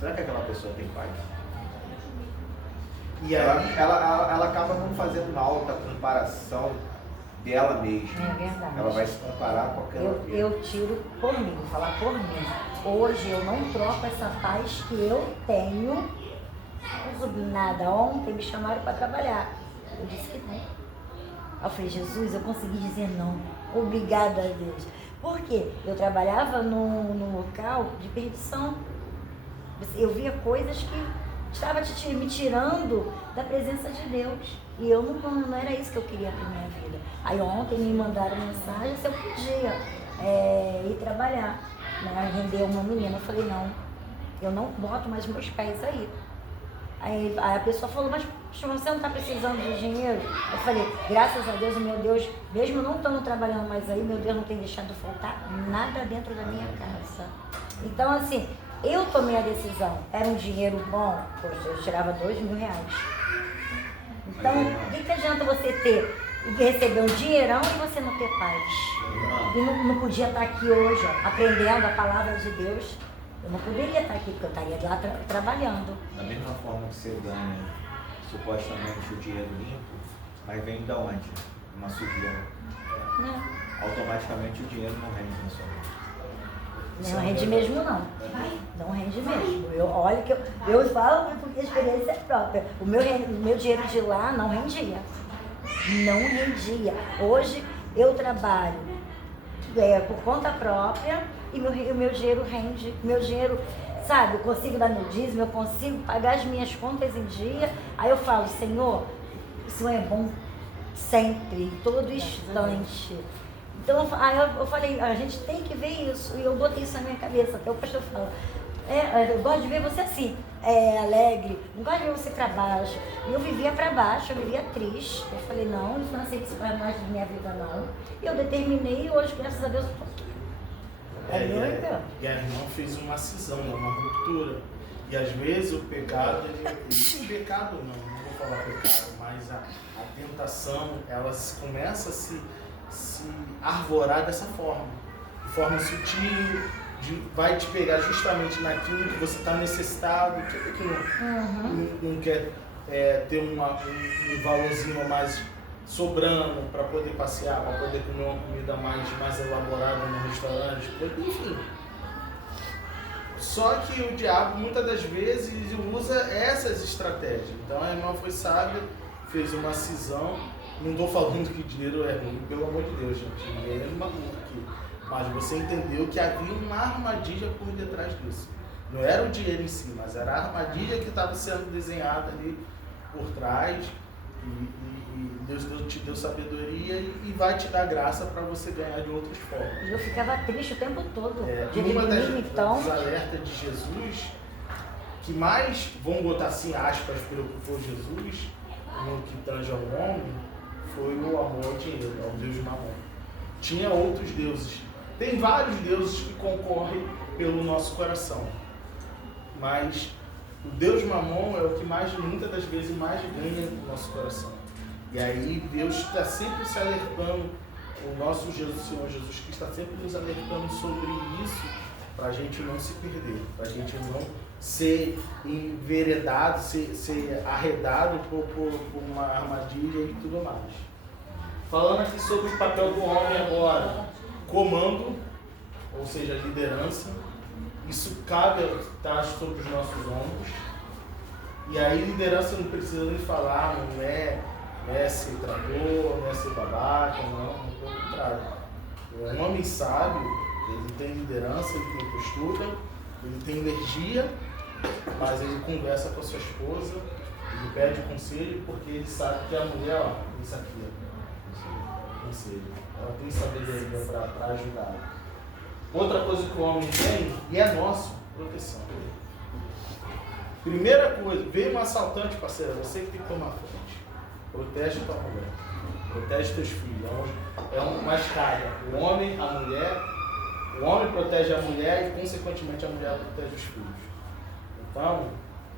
Será que aquela pessoa tem paz? E ela acaba não fazendo uma alta comparação dela mesma. É verdade. Ela vai se comparar com aquela vida. Eu tiro por mim, vou falar por mim. Hoje eu não troco essa paz que eu tenho por nada. Ontem me chamaram para trabalhar. Eu disse que não. Eu falei, Jesus, eu consegui dizer não. Obrigada a Deus. Por quê? Eu trabalhava num local de perdição. Eu via coisas que estava me tirando da presença de Deus. E eu não era isso que eu queria para minha vida. Aí ontem me mandaram mensagem se eu podia ir trabalhar, né, render uma menina. Eu falei, não, eu não boto mais meus pés aí. Aí a pessoa falou, mas você não está precisando de dinheiro? Eu falei, graças a Deus, o meu Deus, mesmo não estando trabalhando mais aí, meu Deus não tem deixado faltar nada dentro da minha casa. Então, assim, eu tomei a decisão. Era um dinheiro bom, poxa, eu tirava R$2.000. Então, o que adianta você ter e receber um dinheirão e você não ter paz? E não podia estar aqui hoje, ó, aprendendo a palavra de Deus. Eu não poderia estar aqui, porque eu estaria lá trabalhando. Da mesma forma que você ganha supostamente o dinheiro limpo, mas vem de onde? Uma sujeira. Automaticamente o dinheiro não rende na sua vida. Não rende mesmo não. Não rende mesmo. Olha que eu falo porque a experiência é própria. O meu dinheiro de lá não rendia. Não rendia. Hoje eu trabalho por conta própria e o meu dinheiro rende. Meu dinheiro, sabe, eu consigo dar meu dízimo, eu consigo pagar as minhas contas em dia. Aí eu falo, Senhor, o Senhor é bom sempre, em todo instante. Então eu falei, a gente tem que ver isso. E eu botei isso na minha cabeça. Até o pastor fala, eu gosto de ver você assim, alegre, não gosto de ver você para baixo. E eu vivia para baixo, eu vivia triste. Eu falei, não, isso não é isso para mais da minha vida não. E eu determinei e hoje, graças a Deus, eu tô aqui. E a irmã fez uma cisão, uma ruptura. E às vezes o pecado, pecado não vou falar pecado, mas a tentação, ela começa a se arvorar dessa forma, de forma sutil, vai te pegar justamente naquilo que você está necessitado, que não quer ter um valorzinho mais sobrando para poder passear, para poder comer uma comida mais elaborada no restaurante, enfim. Só que o diabo muitas das vezes usa essas estratégias. Então a irmã foi sábia, fez uma cisão. Não estou falando que dinheiro é ruim, pelo amor de Deus, gente. Ninguém é maluco aqui. Mas você entendeu que havia uma armadilha por detrás disso. Não era o dinheiro em si, mas era a armadilha que estava sendo desenhada ali por trás. E Deus te deu sabedoria e vai te dar graça para você ganhar de outras formas. E eu ficava triste o tempo todo. Uma dos alertas de Jesus, que mais, vamos botar assim, aspas, preocupou Jesus, no que tange ao homem, foi o amor ao dinheiro, ao Deus Mamon. Tinha outros deuses. Tem vários deuses que concorrem pelo nosso coração. Mas o Deus Mamon é o que muitas das vezes mais ganha no nosso coração. E aí Deus está sempre se alertando, o nosso Senhor Jesus Cristo está sempre nos alertando sobre isso, para a gente não se perder, para a gente não ser enveredado, ser arredado por uma armadilha e tudo mais. Falando aqui sobre o papel do homem agora, comando, ou seja, liderança, isso cabe estar sobre os nossos ombros. E aí liderança não precisa nem falar, não é ser traidor, não é ser babaca, não, pelo contrário. Um homem sábio, ele tem liderança, ele tem postura, ele tem energia, mas ele conversa com a sua esposa, ele pede conselho, porque ele sabe que a mulher, ó, isso aqui, ó, conselho. Ela tem sabedoria para ajudar. Outra coisa que o homem tem, e é nosso, proteção. Primeira coisa, veio um assaltante, parceiro, você que tem que tomar frente. Protege tua mulher, protege teus filhos. É uma escada. O homem, a mulher, o homem protege a mulher e, consequentemente, a mulher protege os filhos. Então,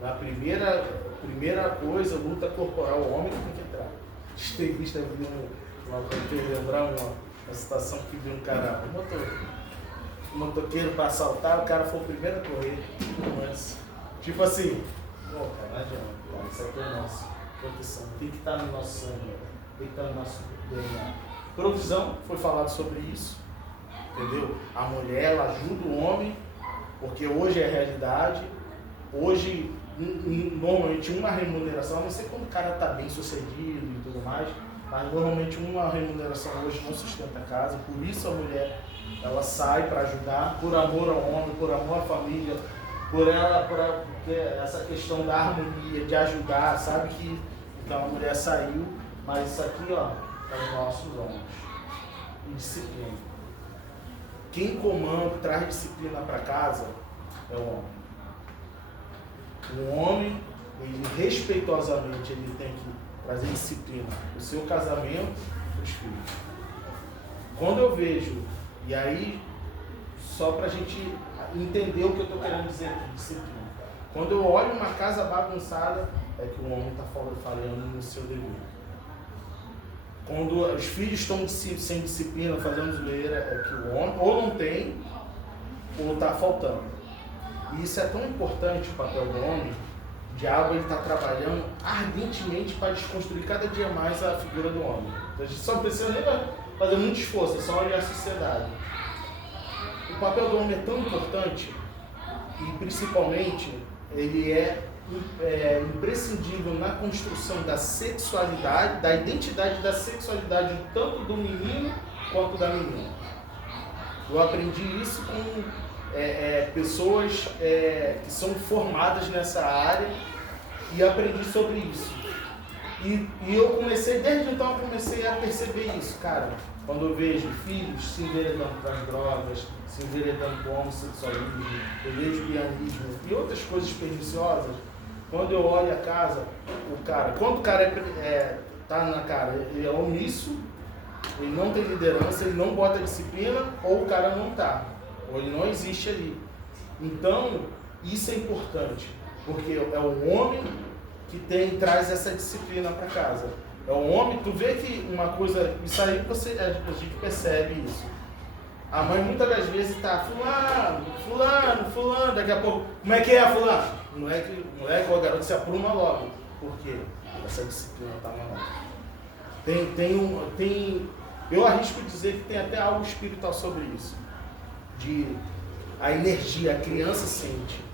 na primeira coisa, luta corporal, o homem tem que entrar. Tem visto lembrar uma situação que viu um cara, um motoqueiro para assaltar, o cara foi o primeiro a correr. Mas, tipo assim, pô, cara, não adianta, cara, isso aqui é nosso. Proteção, tem que estar no nosso sangue, tem que estar no nosso DNA. Provisão, foi falado sobre isso, entendeu? A mulher, ela ajuda o homem, porque hoje é a realidade. Hoje, normalmente, uma remuneração, não sei quando o cara está bem sucedido e tudo mais, mas normalmente uma remuneração hoje não sustenta a casa, por isso a mulher, ela sai para ajudar, por amor ao homem, por amor à família, por essa questão da harmonia, de ajudar, sabe que então a mulher saiu, mas isso aqui, ó, é os nossos ombros. E disciplina. Quem comanda, traz disciplina para casa é o homem. O homem, ele respeitosamente, ele tem que trazer disciplina para o seu casamento e para os filhos. Quando eu vejo, e aí, só para a gente entender o que eu estou querendo dizer aqui, disciplina. Quando eu olho uma casa bagunçada, é que o homem está falhando no seu dever. Quando os filhos estão sem disciplina, fazendo zoeira, é que o homem ou não tem, ou está faltando. E isso é tão importante, o papel do homem. O diabo está trabalhando ardentemente para desconstruir cada dia mais a figura do homem. Então, a gente só precisa nem fazer muito esforço, é só olhar a sociedade. O papel do homem é tão importante e, principalmente, ele é imprescindível na construção da sexualidade, da identidade da sexualidade tanto do menino quanto da menina. Eu aprendi isso com pessoas que são formadas nessa área e aprendi sobre isso. E eu comecei, desde então eu comecei a perceber isso, cara. Quando eu vejo filhos se enveredando para as drogas, se enveredando para o homossexualismo, eu vejo pianismo e outras coisas perniciosas. Quando eu olho a casa, quando o cara tá na cara, ele é omisso, ele não tem liderança, ele não bota disciplina, ou o cara não tá, ou ele não existe ali. Então, isso é importante, porque é o homem que traz essa disciplina para casa. É o homem, tu vê que uma coisa, isso aí a gente percebe isso. A mãe muitas das vezes tá fulano, daqui a pouco, como é que é fulano? Não é que o garoto se apruma logo. Por quê? Essa disciplina tá maior. Eu arrisco dizer que tem até algo espiritual sobre isso. A energia, a criança sente.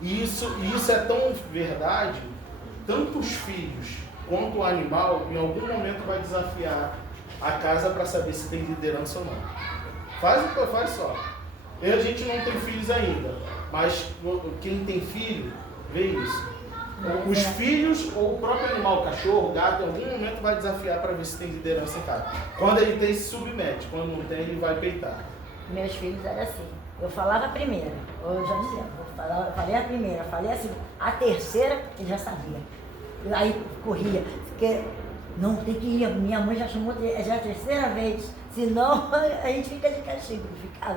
E isso é tão verdade, tanto os filhos quanto o animal, em algum momento vai desafiar a casa para saber se tem liderança ou não. Faz só. A gente não tem filhos ainda, mas quem tem filho, vê isso. Os filhos ou o próprio animal, o cachorro, o gato, em algum momento vai desafiar para ver se tem liderança em casa. Quando ele tem, se submete. Quando não tem, ele vai peitar. Meus filhos eram assim. Eu falava a primeira, eu já dizia, eu falei a primeira, falei assim, a terceira ele já sabia. Aí corria, porque não tem que ir, minha mãe já chamou, já é a terceira vez, senão a gente fica de castigo, ficava.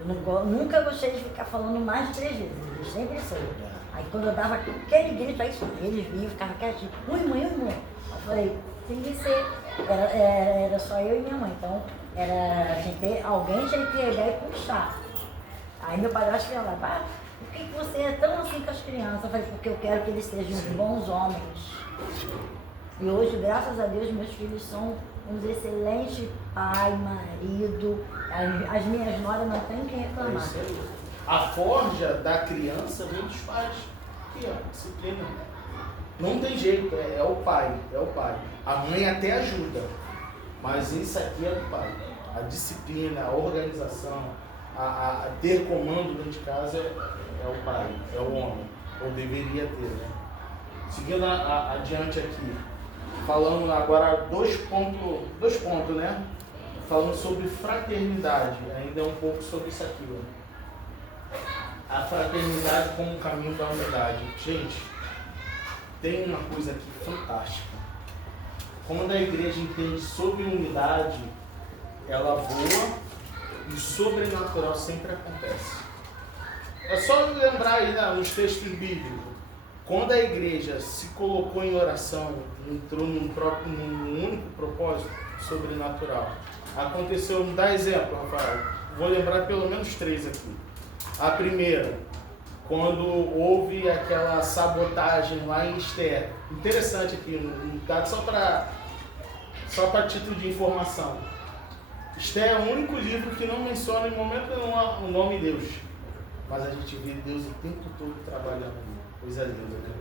Eu nunca gostei de ficar falando mais de 3 vezes, eu sempre sei. Aí quando eu dava aquele grito, aí eles vinham, ficavam quietinhos, mãe. Eu falei, tem que ser, era só eu e minha mãe, então alguém tinha que pegar e puxar. Aí meu padrasto falava, por que você é tão assim com as crianças? Eu falei, porque eu quero que eles sejam bons homens. E hoje, graças a Deus, meus filhos são uns excelentes pai, marido. As minhas noras não têm que reclamar. A forja da criança vem dos pais. Aqui, ó, disciplina. Não tem jeito, é o pai, é o pai. A mãe até ajuda, mas isso aqui é do pai. A disciplina, a organização, a ter comando dentro de casa é o pai, é o homem, ou deveria ter, né? Seguindo adiante aqui, falando agora dois pontos, né? Falando sobre fraternidade, ainda é um pouco sobre isso aqui, ó. A fraternidade como caminho da unidade. Gente, tem uma coisa aqui fantástica. Quando a igreja entende sobre unidade, ela voa e sobrenatural sempre acontece. É só lembrar aí nos textos bíblicos. Quando a igreja se colocou em oração, entrou num único propósito sobrenatural, aconteceu, me dá exemplo, Rafael. Vou lembrar pelo menos 3 aqui. A primeira, quando houve aquela sabotagem lá em Esther. Interessante aqui, um dado só para título de informação. Esther é o único livro que não menciona em momento nenhum o nome de Deus. Mas a gente vê Deus o tempo todo trabalhando ali. Coisa linda, né?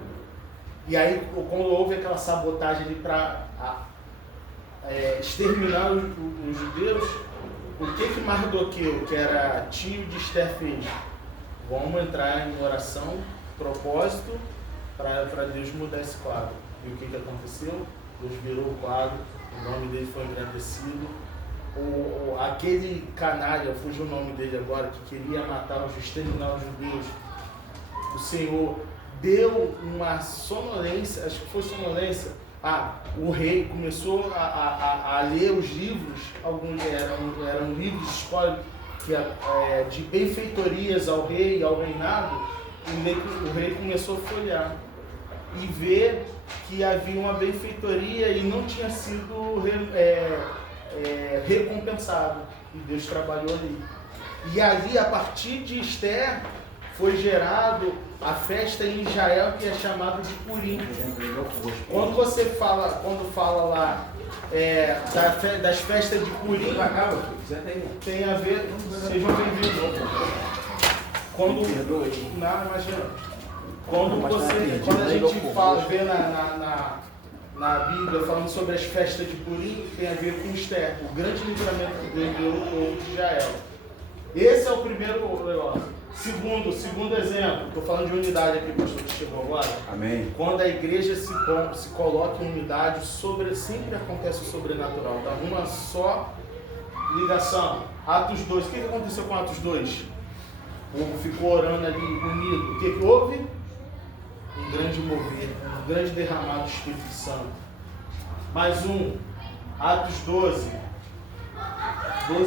E aí, quando houve aquela sabotagem ali para exterminar os judeus, o que Mardoqueu, que era tio de Esther, fez? Vamos entrar em oração, propósito, para Deus mudar esse quadro. E o que aconteceu? Deus virou o quadro, o nome dele foi engrandecido. Aquele canalha, fugiu o nome dele agora, que queria matar exterminar os judeus, o Senhor deu uma sonolência, acho que foi sonolência. O rei começou a ler os livros, alguns eram livros de história de benfeitorias ao rei e ao reinado. O rei começou a folhear e ver que havia uma benfeitoria e não tinha sido recompensado. E Deus trabalhou ali. E ali, a partir de Esther, foi gerado a festa em Israel, que é chamada de Purim. Quando fala lá das festas de Purim, tem a ver, sejam bem-vindos. Quando a gente vê na Bíblia falando sobre as festas de Purim, tem a ver com Esther, o grande livramento que Deus deu ao povo de Israel. Esse é o primeiro negócio. Segundo exemplo, estou falando de unidade aqui, pastor, que chegou agora. Amém. Quando a igreja se coloca em unidade, sempre acontece o sobrenatural. Dá uma só ligação. Atos 2. O que aconteceu com Atos 2? O povo ficou orando ali, unido. O que houve? Um grande mover, um grande derramar do Espírito Santo. Mais um. Atos 12.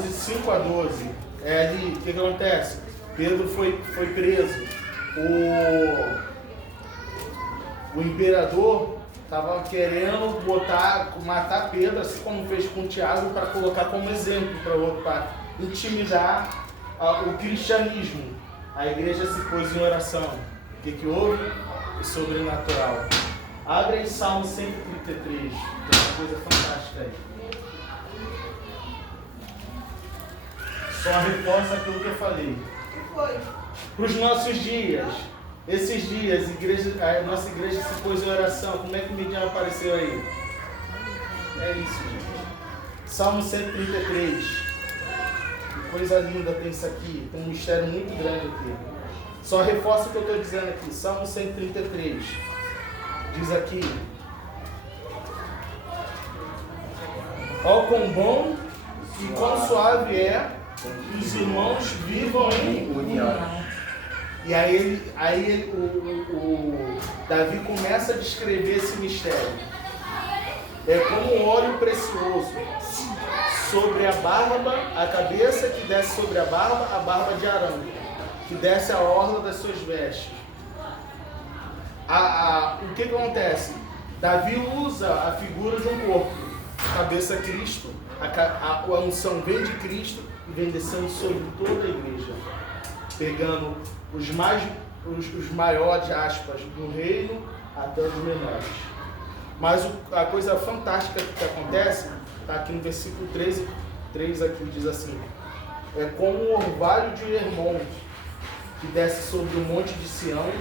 5 a 12. É ali, o que acontece? Pedro foi preso. O imperador estava querendo matar Pedro, assim como fez com Tiago, para colocar como exemplo para o outro, para intimidar o cristianismo. A igreja se pôs em oração. O que houve? O sobrenatural. Abre aí Salmo 133. Tem uma coisa fantástica aí. Só reforça aquilo que eu falei. Para os nossos dias, esses dias, a nossa igreja se pôs em oração. Como é que o Midian apareceu aí? É isso, gente. Salmo 133. Que coisa linda tem isso aqui. Tem um mistério muito grande aqui. Só reforça o que eu estou dizendo aqui. Salmo 133. Diz aqui: ó, quão bom e quão suave é que os irmãos vivam em união. E aí o Davi começa a descrever esse mistério. É como um óleo precioso sobre a barba, a cabeça que desce sobre a barba de Arão, que desce a orla das suas vestes. O que acontece? Davi usa a figura de um corpo. A cabeça Cristo, a unção vem de Cristo e vem descendo sobre toda a igreja, pegando os maiores, aspas, do reino até os menores. Mas a coisa fantástica que acontece está aqui no versículo 3 aqui, diz assim: é como o orvalho de Hermon, que desce sobre o monte de Sião,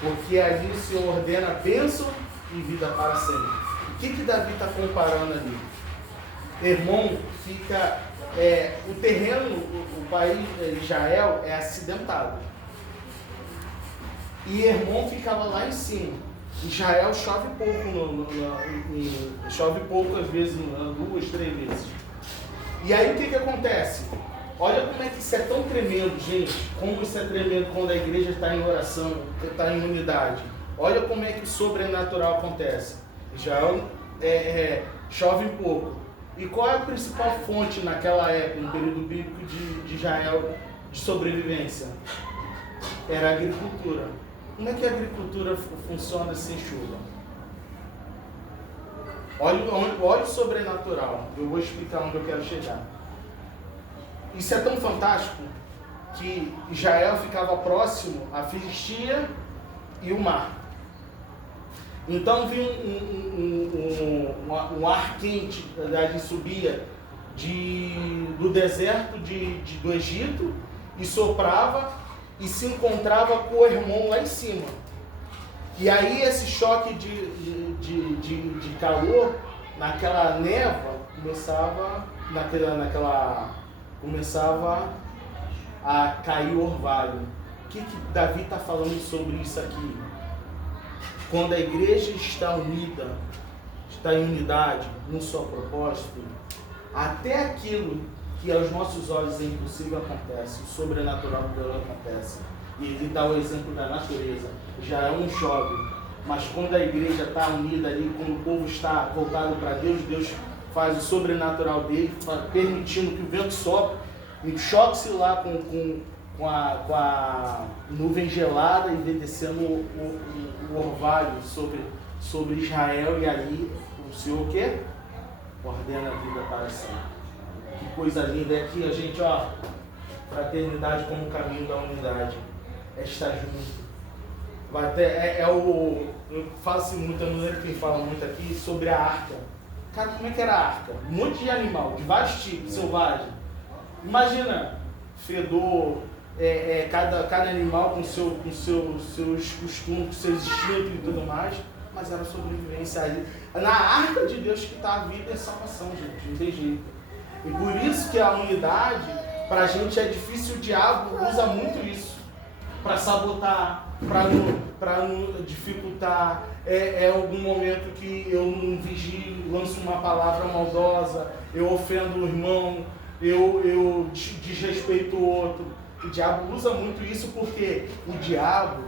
porque ali o Senhor ordena bênção e vida para sempre. O que Davi está comparando ali? Hermon fica, o terreno, o país Israel é acidentado. E Hermon ficava lá em cima. Israel chove pouco, chove pouco às vezes, 2, 3 vezes. E aí o que acontece? Olha como é que isso é tão tremendo, gente. Como isso é tremendo quando a igreja está em oração, está em unidade. Olha como é que o sobrenatural acontece. Israel chove pouco. E qual é a principal fonte naquela época, no período bíblico de Israel, de sobrevivência? Era a agricultura. Como é que a agricultura funciona sem chuva? Olha o sobrenatural. Eu vou explicar onde eu quero chegar. Isso é tão fantástico que Israel ficava próximo à Filistia e o mar. Então vinha um ar quente, que subia do deserto do Egito e soprava e se encontrava com o Hermon lá em cima. E aí esse choque de calor, naquela névoa, começava a cair o orvalho. O que Davi está falando sobre isso aqui? Quando a igreja está unida, está em unidade, num só propósito, até aquilo que aos nossos olhos é impossível acontece, o sobrenatural de Deus acontece. E ele dá o exemplo da natureza. Já não chove, mas quando a igreja está unida ali, quando o povo está voltado para Deus, Deus faz o sobrenatural dele, permitindo que o vento sopre, e choque-se lá com a nuvem gelada e descendo o orvalho sobre Israel, e ali o Senhor o quê? Ordena a vida para sempre. Que coisa linda é aqui, a gente, fraternidade como caminho da unidade, é estar junto. Eu faço muito, eu não lembro quem fala muito aqui, sobre a arca. Cara, como é que era a arca? Um monte de animal, de vários tipos, selvagem. Imagina, fedor, cada animal com seus costumes, com seus instintos e tudo mais, mas era sobrevivência ali. Na arca de Deus que está a vida e a salvação, gente, não tem jeito. E por isso que a unidade, para a gente é difícil, o diabo usa muito isso, para sabotar, para dificultar, algum momento que eu não vigio, lanço uma palavra maldosa, eu ofendo o irmão, eu desrespeito o outro. O diabo usa muito isso porque o diabo,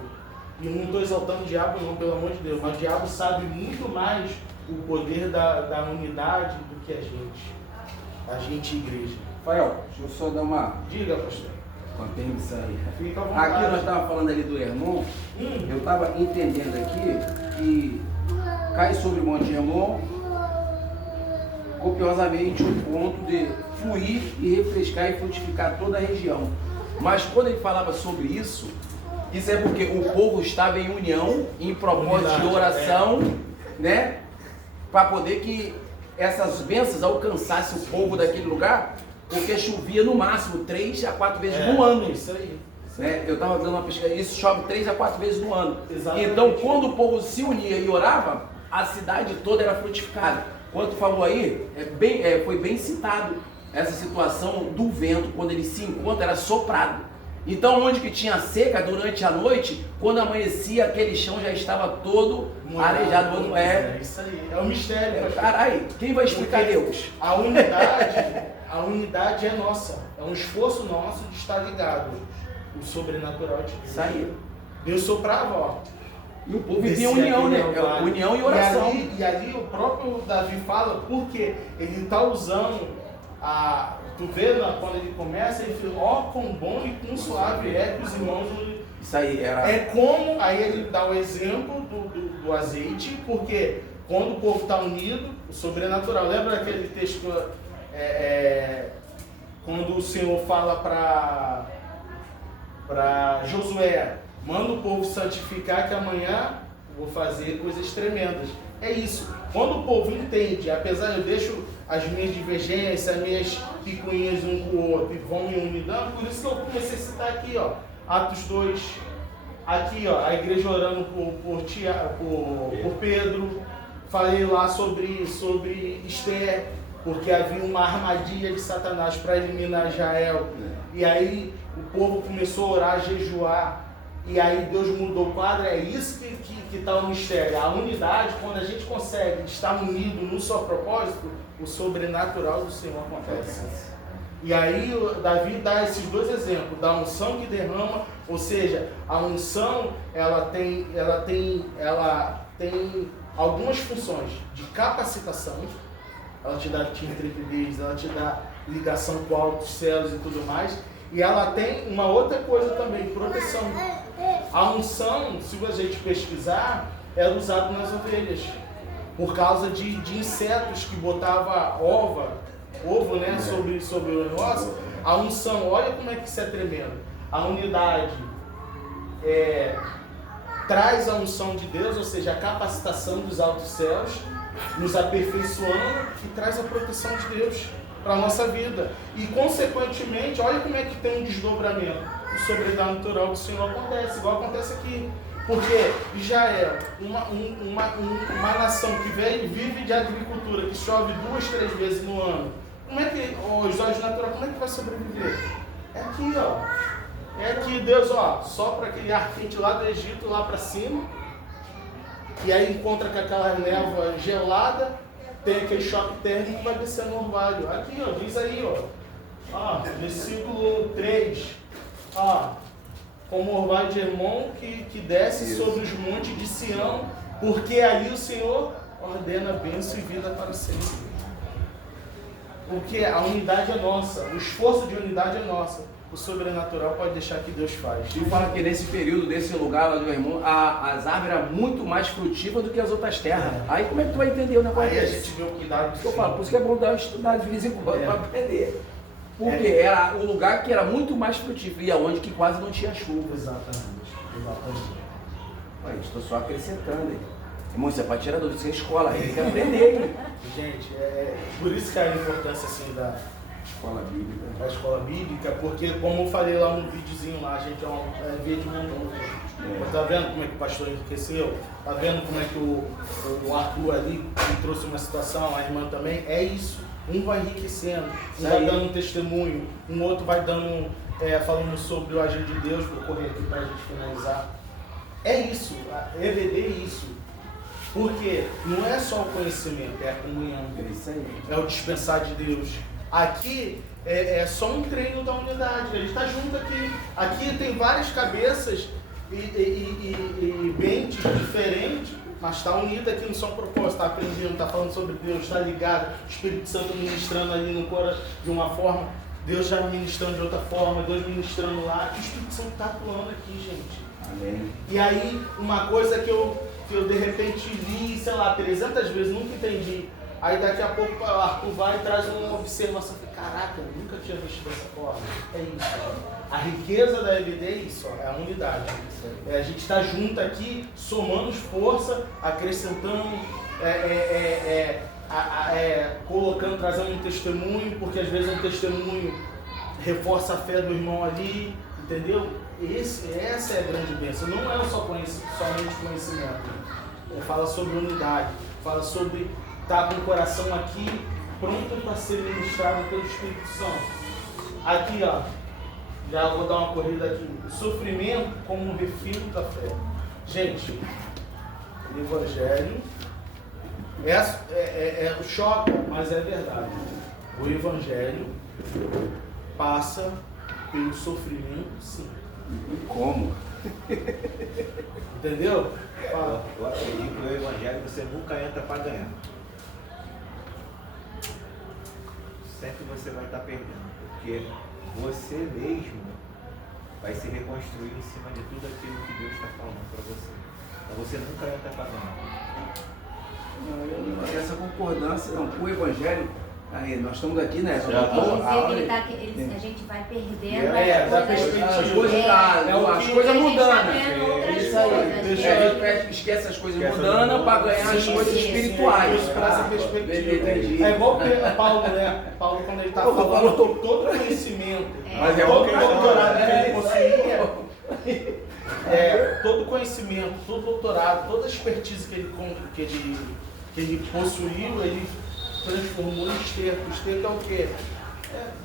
e eu não estou exaltando o diabo não, pelo amor de Deus, mas o diabo sabe muito mais o poder da unidade do que a gente igreja. Rafael, deixa eu só dar uma... Diga, pastor. Com a permissão aí. Fica à vontade. Aqui nós estávamos falando ali do Hermon, eu estava entendendo aqui que cai sobre o Monte Hermon copiosamente um ponto de fluir e refrescar e frutificar toda a região. Mas quando ele falava sobre isso é porque o povo estava em união, em propósito de oração, né? Para poder que essas bênçãos alcançassem o povo daquele lugar, porque chovia no máximo 3 a 4 vezes no ano. Isso aí. Né? Eu estava dando uma pesquisa, isso chove 3 a 4 vezes no ano. Exatamente. Então, quando o povo se unia e orava, a cidade toda era frutificada. Quando tu falou aí, foi bem citado essa situação do vento, quando ele se encontra, era soprado. Então, onde que tinha seca durante a noite, quando amanhecia, aquele chão já estava todo arejado. É isso aí, é o mistério. Caralho, quem vai explicar Deus? A unidade é nossa, é um esforço nosso de estar ligado. O sobrenatural de Deus. Isso aí. Deus soprava, E o povo vivia união, né? União e oração. E ali o próprio Davi fala, porque ele está usando tu vê quando ele começa, ele fala, quão bom e quão suave é que os irmãos... Isso aí era... Aí ele dá o exemplo do azeite, porque quando o povo está unido, o sobrenatural. Lembra aquele texto, quando o Senhor fala para Josué, manda o povo santificar que amanhã eu vou fazer coisas tremendas. É isso. Quando o povo entende, apesar eu deixo as minhas divergências, as minhas picuinhas um com o outro e vão me unidando, por isso que eu comecei a citar aqui, Atos 2, Aqui, ó, a igreja orando por Pedro. Falei lá sobre Esther, porque havia uma armadilha de Satanás para eliminar Israel. E aí o povo começou a orar, a jejuar. E aí Deus mudou o quadro. É isso que está o mistério. A unidade, quando a gente consegue estar unido no seu propósito, o sobrenatural do Senhor acontece. E aí Davi dá esses dois exemplos, da unção que derrama, ou seja, a unção ela tem algumas funções de capacitação, ela te dá intrepidez, ela te dá ligação com altos céus e tudo mais, e ela tem uma outra coisa também, proteção. A unção, se a gente pesquisar, era usada nas ovelhas, por causa de insetos que botava ovo, né, sobre o negócio. A unção, olha como é que isso é tremendo. A unidade traz a unção de Deus, ou seja, a capacitação dos altos céus, nos aperfeiçoando e traz a proteção de Deus para a nossa vida. E, consequentemente, olha como é que tem um desdobramento. O sobrenatural do Senhor acontece, igual acontece aqui. Porque Israel, uma nação que vive de agricultura, que chove 2, 3 vezes no ano, como é que, os olhos naturais, como é que vai sobreviver? É aqui, ó. É que Deus, ó, sopra aquele ar quente lá do Egito, lá para cima, e aí encontra com aquela névoa gelada, tem aquele choque térmico que vai descer no orvalho. Aqui, ó, diz aí, ó, versículo 3, ó, como o orvalho de Hermon que desce sobre os montes de Sião, porque ali o Senhor ordena bênção e vida para sempre. Porque a unidade é nossa, o esforço de unidade é nossa. O sobrenatural pode deixar que Deus faz. E fala que nesse período, desse lugar lá do irmão, as árvores eram muito mais frutíferas do que as outras terras. Aí como é que tu vai entender o negócio aí desse? A gente vê o cuidado do Eu falo, por isso que é bom dar uma estudada de vez em quando para aprender. Porque era o lugar que era muito mais frutífero e aonde que quase não tinha chuva. Exatamente. Olha, estou só acrescentando aí. Irmão, isso é para tirar dúvida, isso é escola, aí tem que aprender. Hein? Gente, por isso que a importância assim da escola bíblica, porque como eu falei lá no videozinho lá, a gente é via de mão. Tá vendo como é que o pastor enriqueceu? Tá vendo como é que o Arthur ali trouxe uma situação, a irmã também? É isso. Um vai enriquecendo, um vai dando um testemunho, um outro vai dando, falando sobre o agir de Deus. Vou correr aqui para a gente finalizar. É isso, a EBD é isso. Porque não é só o conhecimento, é a comunhão. É isso aí. É o dispensar de Deus. Aqui é só um treino da unidade. A gente está junto aqui. Aqui tem várias cabeças e mentes diferentes, mas está unido aqui no seu propósito. Está aprendendo, está falando sobre Deus, está ligado. O Espírito Santo ministrando ali no coração de uma forma, Deus já ministrando de outra forma, Deus ministrando lá. O Espírito Santo está atuando aqui, gente. Amém. E aí, uma coisa que eu de repente li, sei lá, 300 vezes, nunca entendi. Aí daqui a pouco o Arthur vai e traz uma observação. Caraca, eu nunca tinha visto dessa forma. É isso. A riqueza da EBD é isso, é a unidade. A gente está junto aqui, somando força, acrescentando, colocando, trazendo um testemunho, porque às vezes um testemunho reforça a fé do irmão ali, entendeu? Essa é a grande bênção. Não é só somente conhecimento. Fala sobre unidade, fala sobre estar com o coração aqui pronto para ser ministrado pelo Espírito Santo. Aqui, ó, já vou dar uma corrida aqui. O sofrimento como um refino da fé. Gente, o Evangelho choca, mas é verdade. O Evangelho passa pelo sofrimento, sim. E como? Entendeu? Eu acredito que o Evangelho você nunca entra para ganhar. Sempre você vai estar perdendo, porque você mesmo vai se reconstruir em cima de tudo aquilo que Deus está falando para você. Então você nunca entra para ganhar. Não, essa concordância, não, com o Evangelho, aí nós estamos aqui, né? A gente vai perdendo as coisas mudando. Isso aí. A gente esquece as coisas mudando para ganhar as coisas espirituais. Essa perspectiva. É igual o Paulo, né? Paulo, quando ele está falando todo o conhecimento, mas todo o doutorado que ele possuía, todo conhecimento, todo doutorado, toda a expertise que ele possuiu, ele transformou em esterco. O esterco é o quê?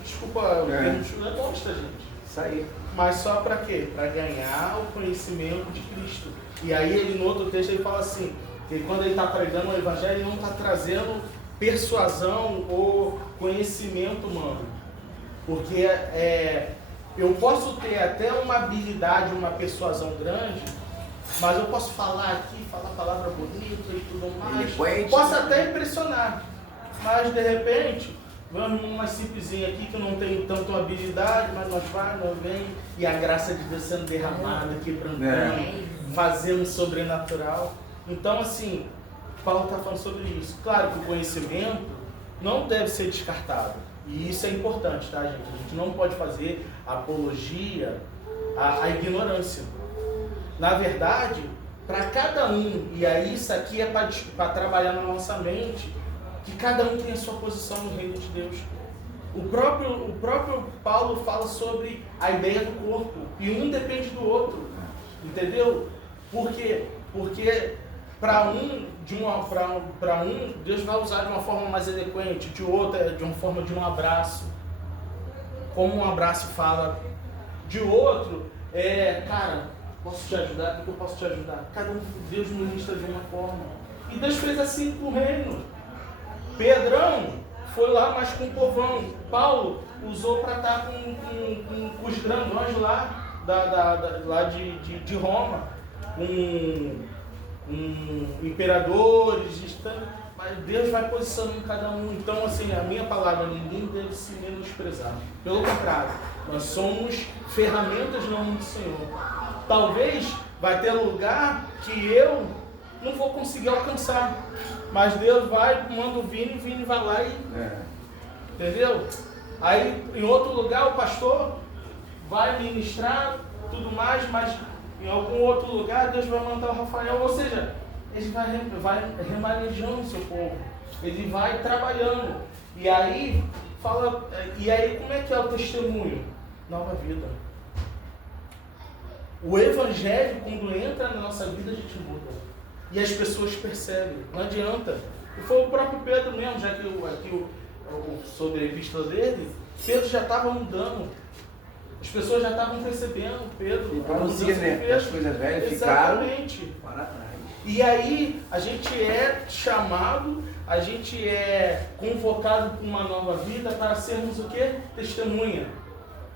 Desculpa, o termo não é bosta, gente. Isso aí. Mas só para quê? Para ganhar o conhecimento de Cristo. E aí ele, no outro texto, ele fala assim, que quando ele está pregando o evangelho, ele não está trazendo persuasão ou conhecimento humano. Porque eu posso ter até uma habilidade, uma persuasão grande, mas eu posso falar aqui, falar palavra bonita e tudo mais. Posso até impressionar. Mas de repente, vamos numa simplesinha aqui que não tem tanto habilidade, mas nós vem e a graça de Deus sendo derramada, quebrantando, fazendo sobrenatural. Então, assim, Paulo está falando sobre isso. Claro que o conhecimento não deve ser descartado. E isso é importante, tá, gente? A gente não pode fazer apologia à ignorância. Na verdade, para cada um, e aí isso aqui é para trabalhar na nossa mente, que cada um tem a sua posição no reino de Deus. O próprio Paulo fala sobre a ideia do corpo, e um depende do outro, entendeu? Por quê? Porque para um, Deus vai usar de uma forma mais eloquente, de outra, de uma forma de um abraço. Como um abraço fala. De outro, cara, posso te ajudar? O que eu posso te ajudar? Cada um, Deus ministra de uma forma. E Deus fez assim com o reino. Pedrão foi lá, mas com o povão. Paulo usou para estar com os grandões lá, lá de Roma. Imperadores, mas Deus vai posicionando cada um. Então, assim, a minha palavra, ninguém deve se menosprezar. Pelo contrário, nós somos ferramentas no nome do Senhor. Talvez vai ter lugar que eu não vou conseguir alcançar, mas Deus vai, manda o Vini vai lá e... Entendeu? Aí, em outro lugar, o pastor vai ministrar tudo mais, mas em algum outro lugar, Deus vai mandar o Rafael, ou seja, ele vai remanejando o seu povo, ele vai trabalhando. E aí, como é que é o testemunho? Nova vida. O evangelho, quando entra na nossa vida, a gente muda. E as pessoas percebem, não adianta. E foi o próprio Pedro mesmo, já que eu sou revista dele, Pedro já estava mudando. As pessoas já estavam percebendo Pedro. Então, as coisas velhas ficaram para trás. E aí, a gente é chamado, a gente é convocado para uma nova vida para sermos o quê? Testemunha.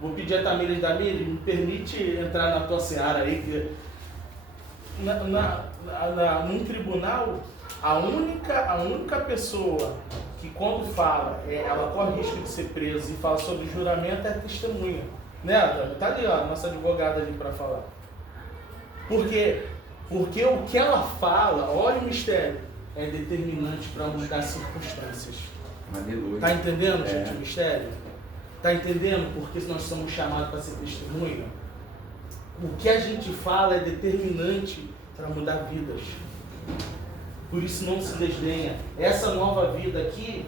Vou pedir a Tamires me permite entrar na tua seara aí, que num tribunal, a única pessoa que quando fala, ela corre risco de ser presa e fala sobre juramento é testemunha. Né, tá ali, ó, a nossa advogada ali para falar. Por quê? Porque o que ela fala, olha o mistério, é determinante para mudar as circunstâncias. Aleluia. Tá entendendo, gente, o mistério? Tá entendendo porque nós somos chamados para ser testemunha? O que a gente fala é determinante para mudar vidas. Por isso não se desdenha. Essa nova vida aqui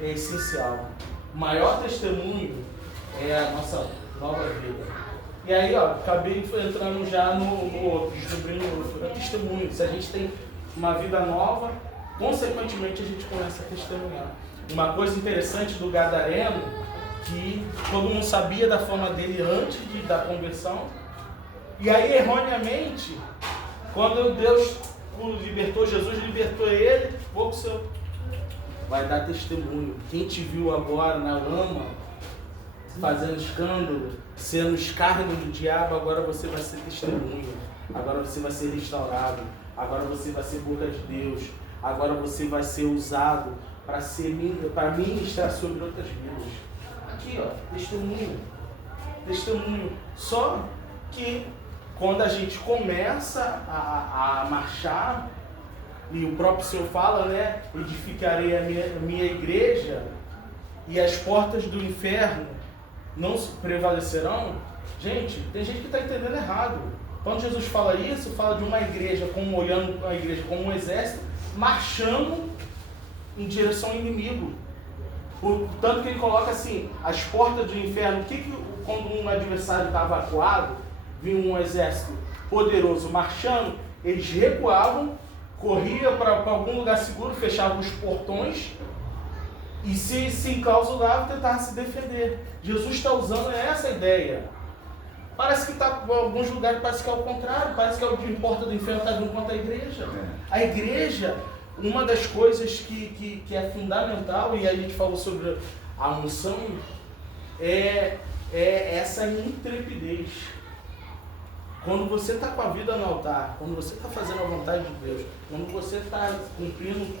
é essencial. O maior testemunho é a nossa nova vida. E aí, ó, acabei entrando já no outro, descobrindo o outro. É testemunho. Se a gente tem uma vida nova, consequentemente a gente começa a testemunhar. Uma coisa interessante do Gadareno, que todo mundo sabia da fama dele antes da conversão, e aí erroneamente, quando Deus libertou, Jesus libertou ele, vou pro seu. Vai dar testemunho. Quem te viu agora na lama, fazendo escândalo, sendo escárnio do diabo, agora você vai ser testemunha. Agora você vai ser restaurado. Agora você vai ser boca de Deus. Agora você vai ser usado para ministrar sobre outras vidas. Aqui, ó, testemunho. Testemunho. Só que quando a gente começa a marchar, e o próprio Senhor fala, né? Edificarei a minha igreja e as portas do inferno não prevalecerão. Gente, tem gente que está entendendo errado. Quando Jesus fala isso, fala de uma igreja, olhando a igreja como um exército, marchando em direção ao inimigo. Tanto que ele coloca assim, as portas do inferno. Quando um adversário estava acuado, vinha um exército poderoso marchando, eles recuavam, corriam para algum lugar seguro, fechavam os portões e se enclausuravam, tentavam se defender. Jesus está usando essa ideia. Parece que está em alguns lugares, parece que é o contrário, parece que é o de porta do inferno está vindo contra a igreja. A igreja, uma das coisas que é fundamental, e a gente falou sobre a unção, é essa intrepidez. Quando você está com a vida no altar, quando você está fazendo a vontade de Deus, quando você está cumprindo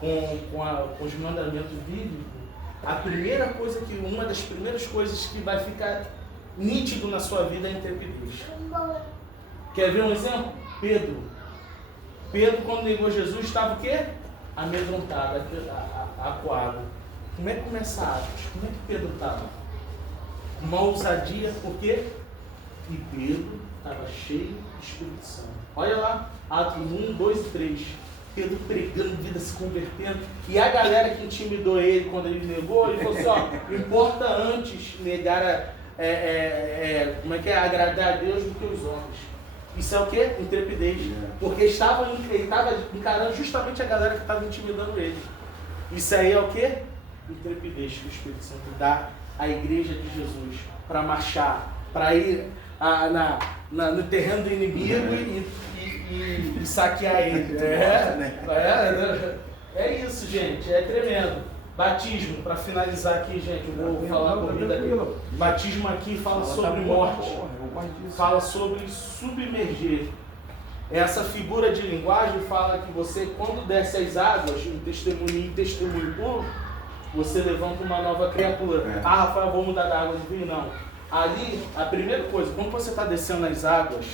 com os mandamentos bíblicos, uma das primeiras coisas que vai ficar nítido na sua vida é a intrepidez. Quer ver um exemplo? Pedro, quando negou Jesus, estava o quê? Amedrontado, acuado. Como é que começa Atos? Como é que Pedro estava? Uma ousadia, por quê? E Pedro estava cheio do Espírito Santo. Olha lá, Atos 1, 2 e 3. Pedro pregando, vida se convertendo. E a galera que intimidou ele quando ele negou, ele falou assim, ó, importa antes negar agradar a Deus do que os homens. Isso é o quê? Intrepidez. Porque ele estava encarando justamente a galera que estava intimidando ele. Isso aí é o quê? Intrepidez que o Espírito Santo dá à igreja de Jesus para marchar, para ir no terreno do inimigo e saquear ele. É isso, gente. É tremendo. Batismo, para finalizar aqui, gente, eu vou falar a corrida aqui. Batismo aqui fala sobre morte, fala sobre submerger. Essa figura de linguagem fala que você, quando desce as águas, em testemunho puro, você levanta uma nova criatura. Ah, Rafael, vou mudar da água de vinho? Não. Ali, a primeira coisa, quando você está descendo as águas,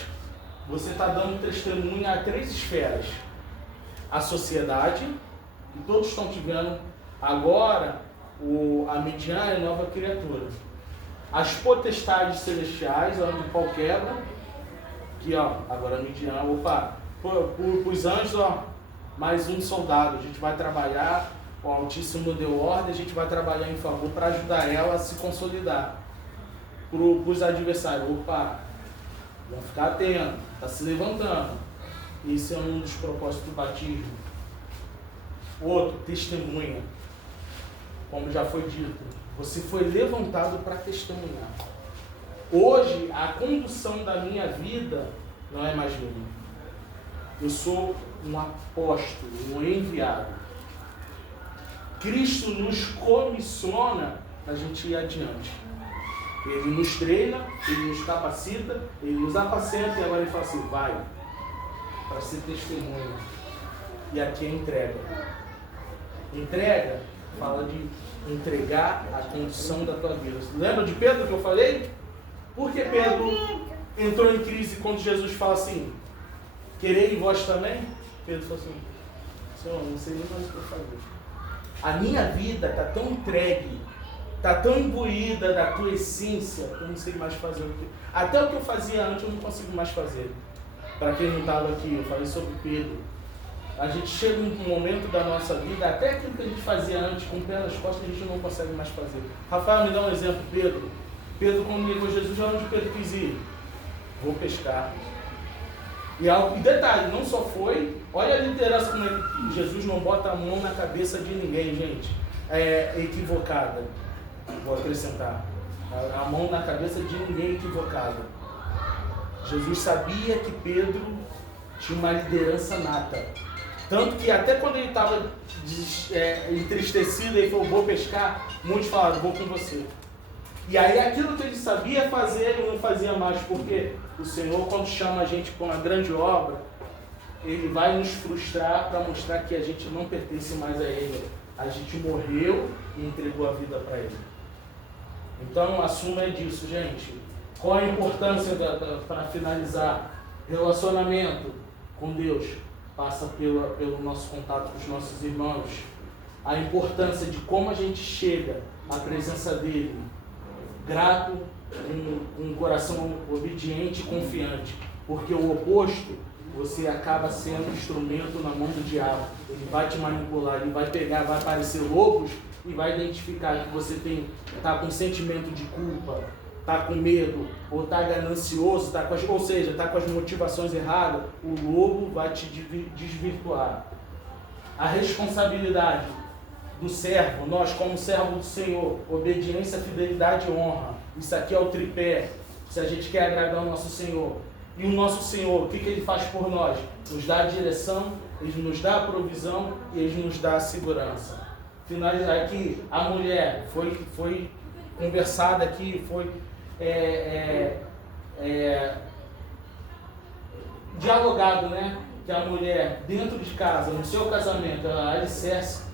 você está dando testemunho a 3 esferas. A sociedade, que todos estão te vendo agora, a Midian é a nova criatura. As potestades celestiais, onde o pau quebra, que agora a Midian, para os anjos, mais um soldado, a gente vai trabalhar, o Altíssimo deu ordem, a gente vai trabalhar em favor para ajudar ela a se consolidar. Para os adversários, vão ficar atentos, está se levantando. Esse é um dos propósitos do batismo. Outro, testemunha. Como já foi dito, você foi levantado para testemunhar. Hoje, a condução da minha vida não é mais minha. Eu sou um apóstolo, um enviado. Cristo nos comissiona para a gente ir adiante. Ele nos treina, ele nos capacita, ele nos apacenta e agora ele fala assim, vai, para ser testemunha. E aqui é entrega. Entrega fala de entregar a condição da tua vida. Lembra de Pedro que eu falei? Por que Pedro entrou em crise quando Jesus fala assim, querei vós também? Pedro falou assim, Senhor, não sei nem mais o que eu fazer. A minha vida está tão entregue, está tão imbuída da tua essência, que eu não sei mais fazer o que... Até o que eu fazia antes eu não consigo mais fazer. Para quem não estava aqui, eu falei sobre Pedro. A gente chega num momento da nossa vida, até aquilo que a gente fazia antes, com o pé nas costas, a gente não consegue mais fazer. Rafael, me dá um exemplo, Pedro. Pedro, quando negou Jesus, onde Pedro quis ir? Vou pescar. E detalhe, não só foi, olha a liderança como é que Jesus não bota a mão na cabeça de ninguém, gente. É equivocada. Vou acrescentar. A mão na cabeça de ninguém equivocada. Jesus sabia que Pedro tinha uma liderança nata. Tanto que até quando ele estava entristecido, ele falou, vou pescar, muitos falaram, vou com você. E aí aquilo que ele sabia fazer, ele não fazia mais, porque o Senhor, quando chama a gente para uma grande obra, Ele vai nos frustrar para mostrar que a gente não pertence mais a Ele. A gente morreu e entregou a vida para Ele. Então, a suma é disso, gente. Qual a importância, para finalizar, relacionamento com Deus? Passa pelo nosso contato com os nossos irmãos. A importância de como a gente chega à presença dEle. Grato, com um coração obediente e confiante. Porque o oposto, você acaba sendo instrumento na mão do diabo. Ele vai te manipular, ele vai pegar, vai aparecer lobos e vai identificar que você está com sentimento de culpa, está com medo, ou está ganancioso, ou seja, está com as motivações erradas, o lobo vai te desvirtuar. A responsabilidade do servo, nós como servo do Senhor, obediência, fidelidade e honra. Isso aqui é o tripé, se a gente quer agradar o nosso Senhor. E o nosso Senhor, o que Ele faz por nós? Nos dá a direção, Ele nos dá a provisão e Ele nos dá a segurança. Finalizar aqui, a mulher foi conversada aqui, foi dialogado, né? Que a mulher, dentro de casa, no seu casamento, ela é alicerce,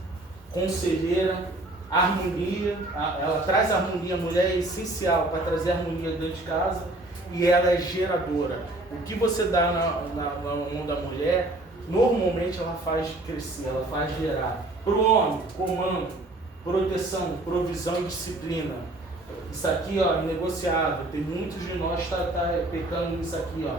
conselheira, harmonia, ela traz harmonia, a mulher é essencial para trazer harmonia dentro de casa e ela é geradora. O que você dá na mão da mulher, normalmente ela faz crescer, ela faz gerar. Para o homem, comando, proteção, provisão e disciplina. Isso aqui, ó, é negociável. Tem muitos de nós que tá pecando nisso aqui, ó.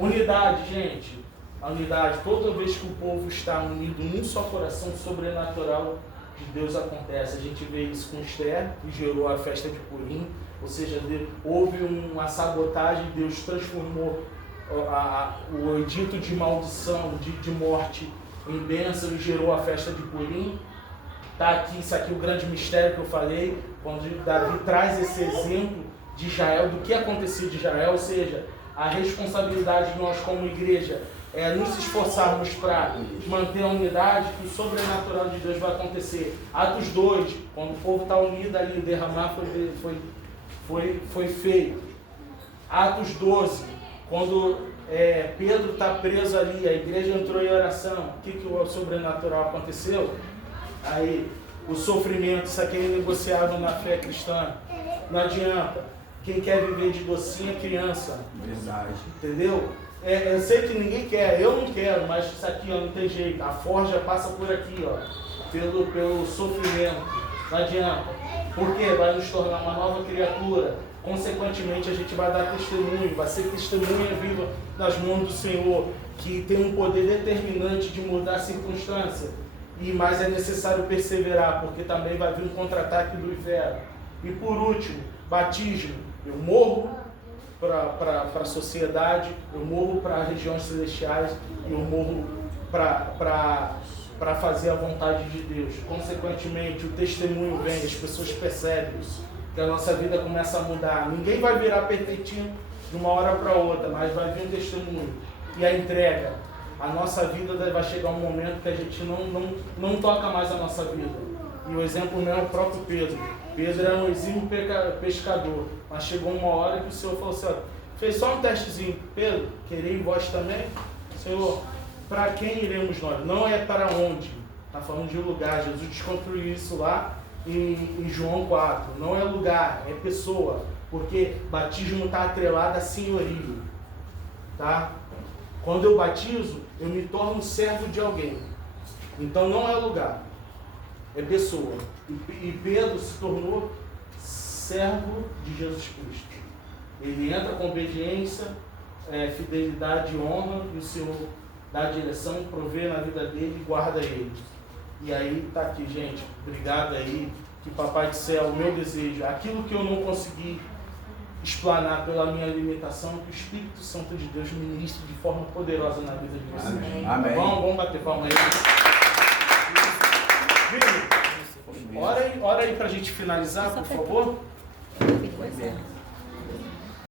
Unidade, gente. A unidade, toda vez que o povo está unido num só coração, sobrenatural de Deus acontece. A gente vê isso com Esther, que gerou a festa de Purim, ou seja, houve uma sabotagem, Deus transformou o edito de maldição, de morte, em bênção e gerou a festa de Purim. Está aqui, isso aqui é o grande mistério que eu falei, quando Davi traz esse exemplo de Israel, do que acontecia de Israel, ou seja, a responsabilidade de nós como igreja é nos esforçarmos para manter a unidade, que o sobrenatural de Deus vai acontecer. Atos 2, quando o povo está unido ali, o derramar foi feito. Atos 12, quando Pedro está preso ali, a igreja entrou em oração, o que o sobrenatural aconteceu? Aí, o sofrimento, isso aqui é negociável na fé cristã. Não adianta. Quem quer viver de docinho é criança. Verdade. Entendeu? Eu sei que ninguém quer, eu não quero, mas isso aqui, ó, não tem jeito. A forja passa por aqui, ó, pelo sofrimento. Não adianta. Porque vai nos tornar uma nova criatura. Consequentemente, a gente vai dar testemunho, vai ser testemunha viva nas mãos do Senhor, que tem um poder determinante de mudar a circunstância. Mas é necessário perseverar, porque também vai vir um contra-ataque do inferno. E por último, batismo. Eu morro para a sociedade, eu morro para as regiões celestiais, eu morro para fazer a vontade de Deus. Consequentemente, o testemunho vem, as pessoas percebem que a nossa vida começa a mudar. Ninguém vai virar perfeitinho de uma hora para outra, mas vai vir um testemunho. E a entrega. A nossa vida vai chegar um momento que a gente não toca mais a nossa vida. E o exemplo não é o próprio Pedro. Pedro era um exímio pescador, mas chegou uma hora que o Senhor falou assim, ó, fez só um testezinho. Pedro, quereis vós também? Senhor, para quem iremos nós? Não é para onde. Está falando de lugar. Jesus desconstruiu isso lá em João 4. Não é lugar, é pessoa. Porque batismo está atrelado a senhorio. Tá? Quando eu batizo, eu me torno servo de alguém. Então não é lugar, é pessoa. E Pedro se tornou servo de Jesus Cristo. Ele entra com obediência, fidelidade e honra, e o Senhor dá a direção, provê na vida dele e guarda ele. E aí está aqui, gente. Obrigado aí. Que Papai do Céu, o meu desejo, aquilo que eu não consegui explanar pela minha limitação, que o Espírito Santo de Deus ministre de forma poderosa na vida de vocês. Amém. Amém. Vamos bater palma aí. Ora aí pra gente finalizar, por favor.